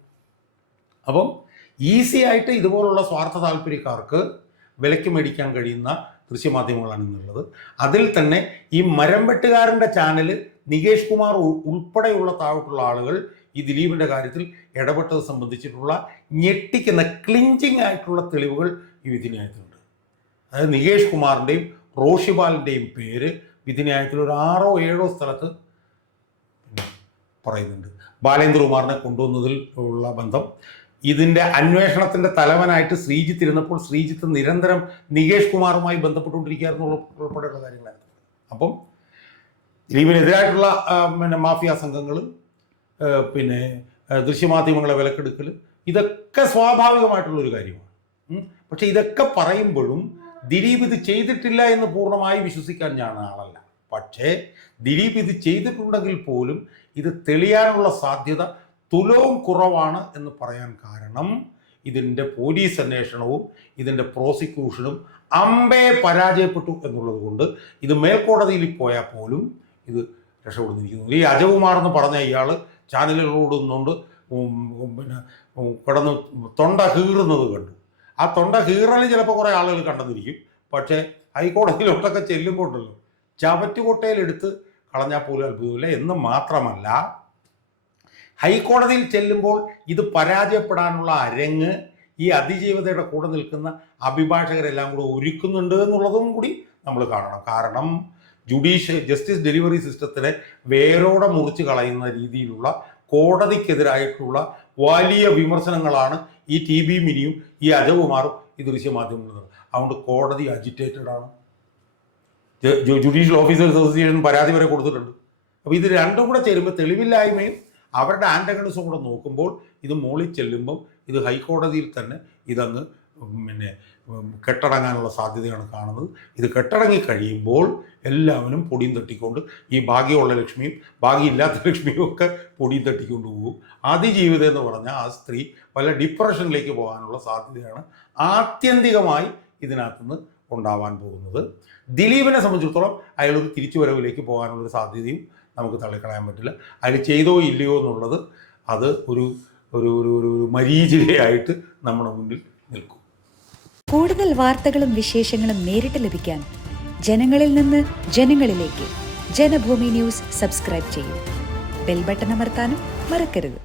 അപ്പം ഈസി ആയിട്ട് ഇതുപോലുള്ള സ്വാർത്ഥ താല്പര്യക്കാർക്ക് വിലയ്ക്ക് മേടിക്കാൻ കഴിയുന്ന ദൃശ്യമാധ്യമങ്ങളാണ് ഇന്നുള്ളത്. അതിൽ തന്നെ ഈ മരംവെട്ടുകാരൻ്റെ ചാനൽ നികേഷ് കുമാർ ഉൾപ്പെടെയുള്ള താഴോട്ടുള്ള ആളുകൾ ഈ ദിലീപിൻ്റെ കാര്യത്തിൽ ഇടപെട്ടത് സംബന്ധിച്ചിട്ടുള്ള ഞെട്ടിക്കുന്ന ക്ലിഞ്ചിങ് ആയിട്ടുള്ള തെളിവുകൾ ഈ വിധിന്യായത്തിലുണ്ട്. അതായത് നികേഷ് കുമാറിൻ്റെയും റോഷിപാലിൻ്റെയും പേര് വിധിന്യായത്തിൽ ഒരു 6 or 7 സ്ഥലത്ത് പറയുന്നുണ്ട്. ബാലേന്ദ്രകുമാറിനെ കൊണ്ടുവന്നതിൽ ഉള്ള ബന്ധം, ഇതിൻ്റെ അന്വേഷണത്തിൻ്റെ തലവനായിട്ട് ശ്രീജിത്ത് ഇരുന്നപ്പോൾ ശ്രീജിത്ത് നിരന്തരം നികേഷ് കുമാറുമായി ബന്ധപ്പെട്ടുകൊണ്ടിരിക്കുകയായിരുന്നു ഉൾപ്പെടെയുള്ള കാര്യങ്ങളായിരുന്നു. അപ്പം ദിലീപിനെതിരായിട്ടുള്ള മാഫിയ സംഘങ്ങൾ, പിന്നെ ദൃശ്യമാധ്യമങ്ങളെ വിലക്കെടുക്കൽ, ഇതൊക്കെ സ്വാഭാവികമായിട്ടുള്ളൊരു കാര്യമാണ്. പക്ഷേ ഇതൊക്കെ പറയുമ്പോഴും ദിലീപ് ഇത് ചെയ്തിട്ടില്ല എന്ന് പൂർണ്ണമായി വിശ്വസിക്കാൻ ഞാൻ ആളല്ല. പക്ഷേ ദിലീപ് ഇത് ചെയ്തിട്ടുണ്ടെങ്കിൽ പോലും ഇത് തെളിയാനുള്ള സാധ്യത തുലവും കുറവാണ് എന്ന് പറയാൻ കാരണം ഇതിൻ്റെ പോലീസ് അന്വേഷണവും ഇതിൻ്റെ പ്രോസിക്യൂഷനും അമ്പേ പരാജയപ്പെട്ടു എന്നുള്ളത് കൊണ്ട് ഇത് മേൽക്കോടതിയിൽ പോയാൽ പോലും ഇത് രക്ഷപ്പെടുന്നിരിക്കുന്നു. ഈ അജകുമാർ എന്ന് പറഞ്ഞ ഇയാൾ ചാനലുകളോട് നിന്നുകൊണ്ട് പിന്നെ കിടന്ന് തൊണ്ട കീറുന്നത് കണ്ടു. ആ തൊണ്ട കീറൽ ചിലപ്പോൾ കുറേ ആളുകൾ കണ്ടെന്നിരിക്കും. പക്ഷേ ഹൈക്കോടതിയിലോട്ടൊക്കെ ചെല്ലുമ്പോൾ ഉണ്ടല്ലോ, ചവറ്റുകൊട്ടയിലെടുത്ത് കളഞ്ഞാൽ പോലും അത്ഭുതമില്ല. എന്ന് മാത്രമല്ല, ഹൈക്കോടതിയിൽ ചെല്ലുമ്പോൾ ഇത് പരാജയപ്പെടാനുള്ള അരങ്ങ് ഈ അതിജീവിതയുടെ കൂടെ നിൽക്കുന്ന അഭിഭാഷകരെല്ലാം കൂടെ ഒരുക്കുന്നുണ്ട് എന്നുള്ളതും കൂടി നമ്മൾ കാണണം. കാരണം ജസ്റ്റിസ് ഡെലിവറി സിസ്റ്റത്തിനെ വേരോടെ മുറിച്ച് കളയുന്ന രീതിയിലുള്ള കോടതിക്കെതിരായിട്ടുള്ള വലിയ വിമർശനങ്ങളാണ് ഈ TB മിനിയും ഈ അജകുമാറും ഈ ദൃശ്യമാധ്യമങ്ങളിൽ. അതുകൊണ്ട് കോടതി അജിറ്റേറ്റഡ് ആണ്. ജുഡീഷ്യൽ ഓഫീസേഴ്സ് അസോസിയേഷൻ പരാതി വരെ കൊടുത്തിട്ടുണ്ട്. അപ്പോൾ ഇത് രണ്ടും കൂടെ ചേരുമ്പോൾ തെളിവില്ലായ്മയും അവരുടെ ആൻറ്റഗണിസം കൂടെ നോക്കുമ്പോൾ ഇത് മോളിൽ ചെല്ലുമ്പം ഇത് ഹൈക്കോടതിയിൽ തന്നെ ഇതങ്ങ് പിന്നെ കെട്ടടങ്ങാനുള്ള സാധ്യതയാണ് കാണുന്നത്. ഇത് കെട്ടടങ്ങി കഴിയുമ്പോൾ എല്ലാവരും പൊടിയും തട്ടിക്കൊണ്ട് ഈ ഭാഗ്യമുള്ള ലക്ഷ്മിയും ഭാഗ്യമില്ലാത്ത ലക്ഷ്മിയും ഒക്കെ പൊടിയും തട്ടിക്കൊണ്ട് പോകും. അതിജീവിതം എന്ന് പറഞ്ഞാൽ ആ സ്ത്രീ വല്ല ഡിപ്രഷനിലേക്ക് പോകാനുള്ള സാധ്യതയാണ് ആത്യന്തികമായി ഇതിനകത്തുനിന്ന് ഉണ്ടാവാൻ പോകുന്നത്. ദിലീപിനെ സംബന്ധിച്ചിടത്തോളം അയാളൊരു തിരിച്ചുവരവിലേക്ക് പോകാനുള്ളൊരു സാധ്യതയും നമുക്ക് തള്ളിക്കളയാൻ പറ്റില്ല. അയാൾ ചെയ്തോ ഇല്ലയോ എന്നുള്ളത് അത് ഒരു ഒരു ഒരു മരീചികയായിട്ട് നമ്മുടെ മുന്നിൽ നിൽക്കും. കൂടുതൽ വാർത്തകളും വിശേഷങ്ങളും നേരിട്ട് ലഭിക്കാൻ ജനങ്ങളിൽ നിന്ന് ജനങ്ങളിലേക്ക് ജനഭൂമി ന്യൂസ് സബ്സ്ക്രൈബ് ചെയ്യൂ. ബെൽ ബട്ടൺ അമർത്താനും മറക്കരുത്.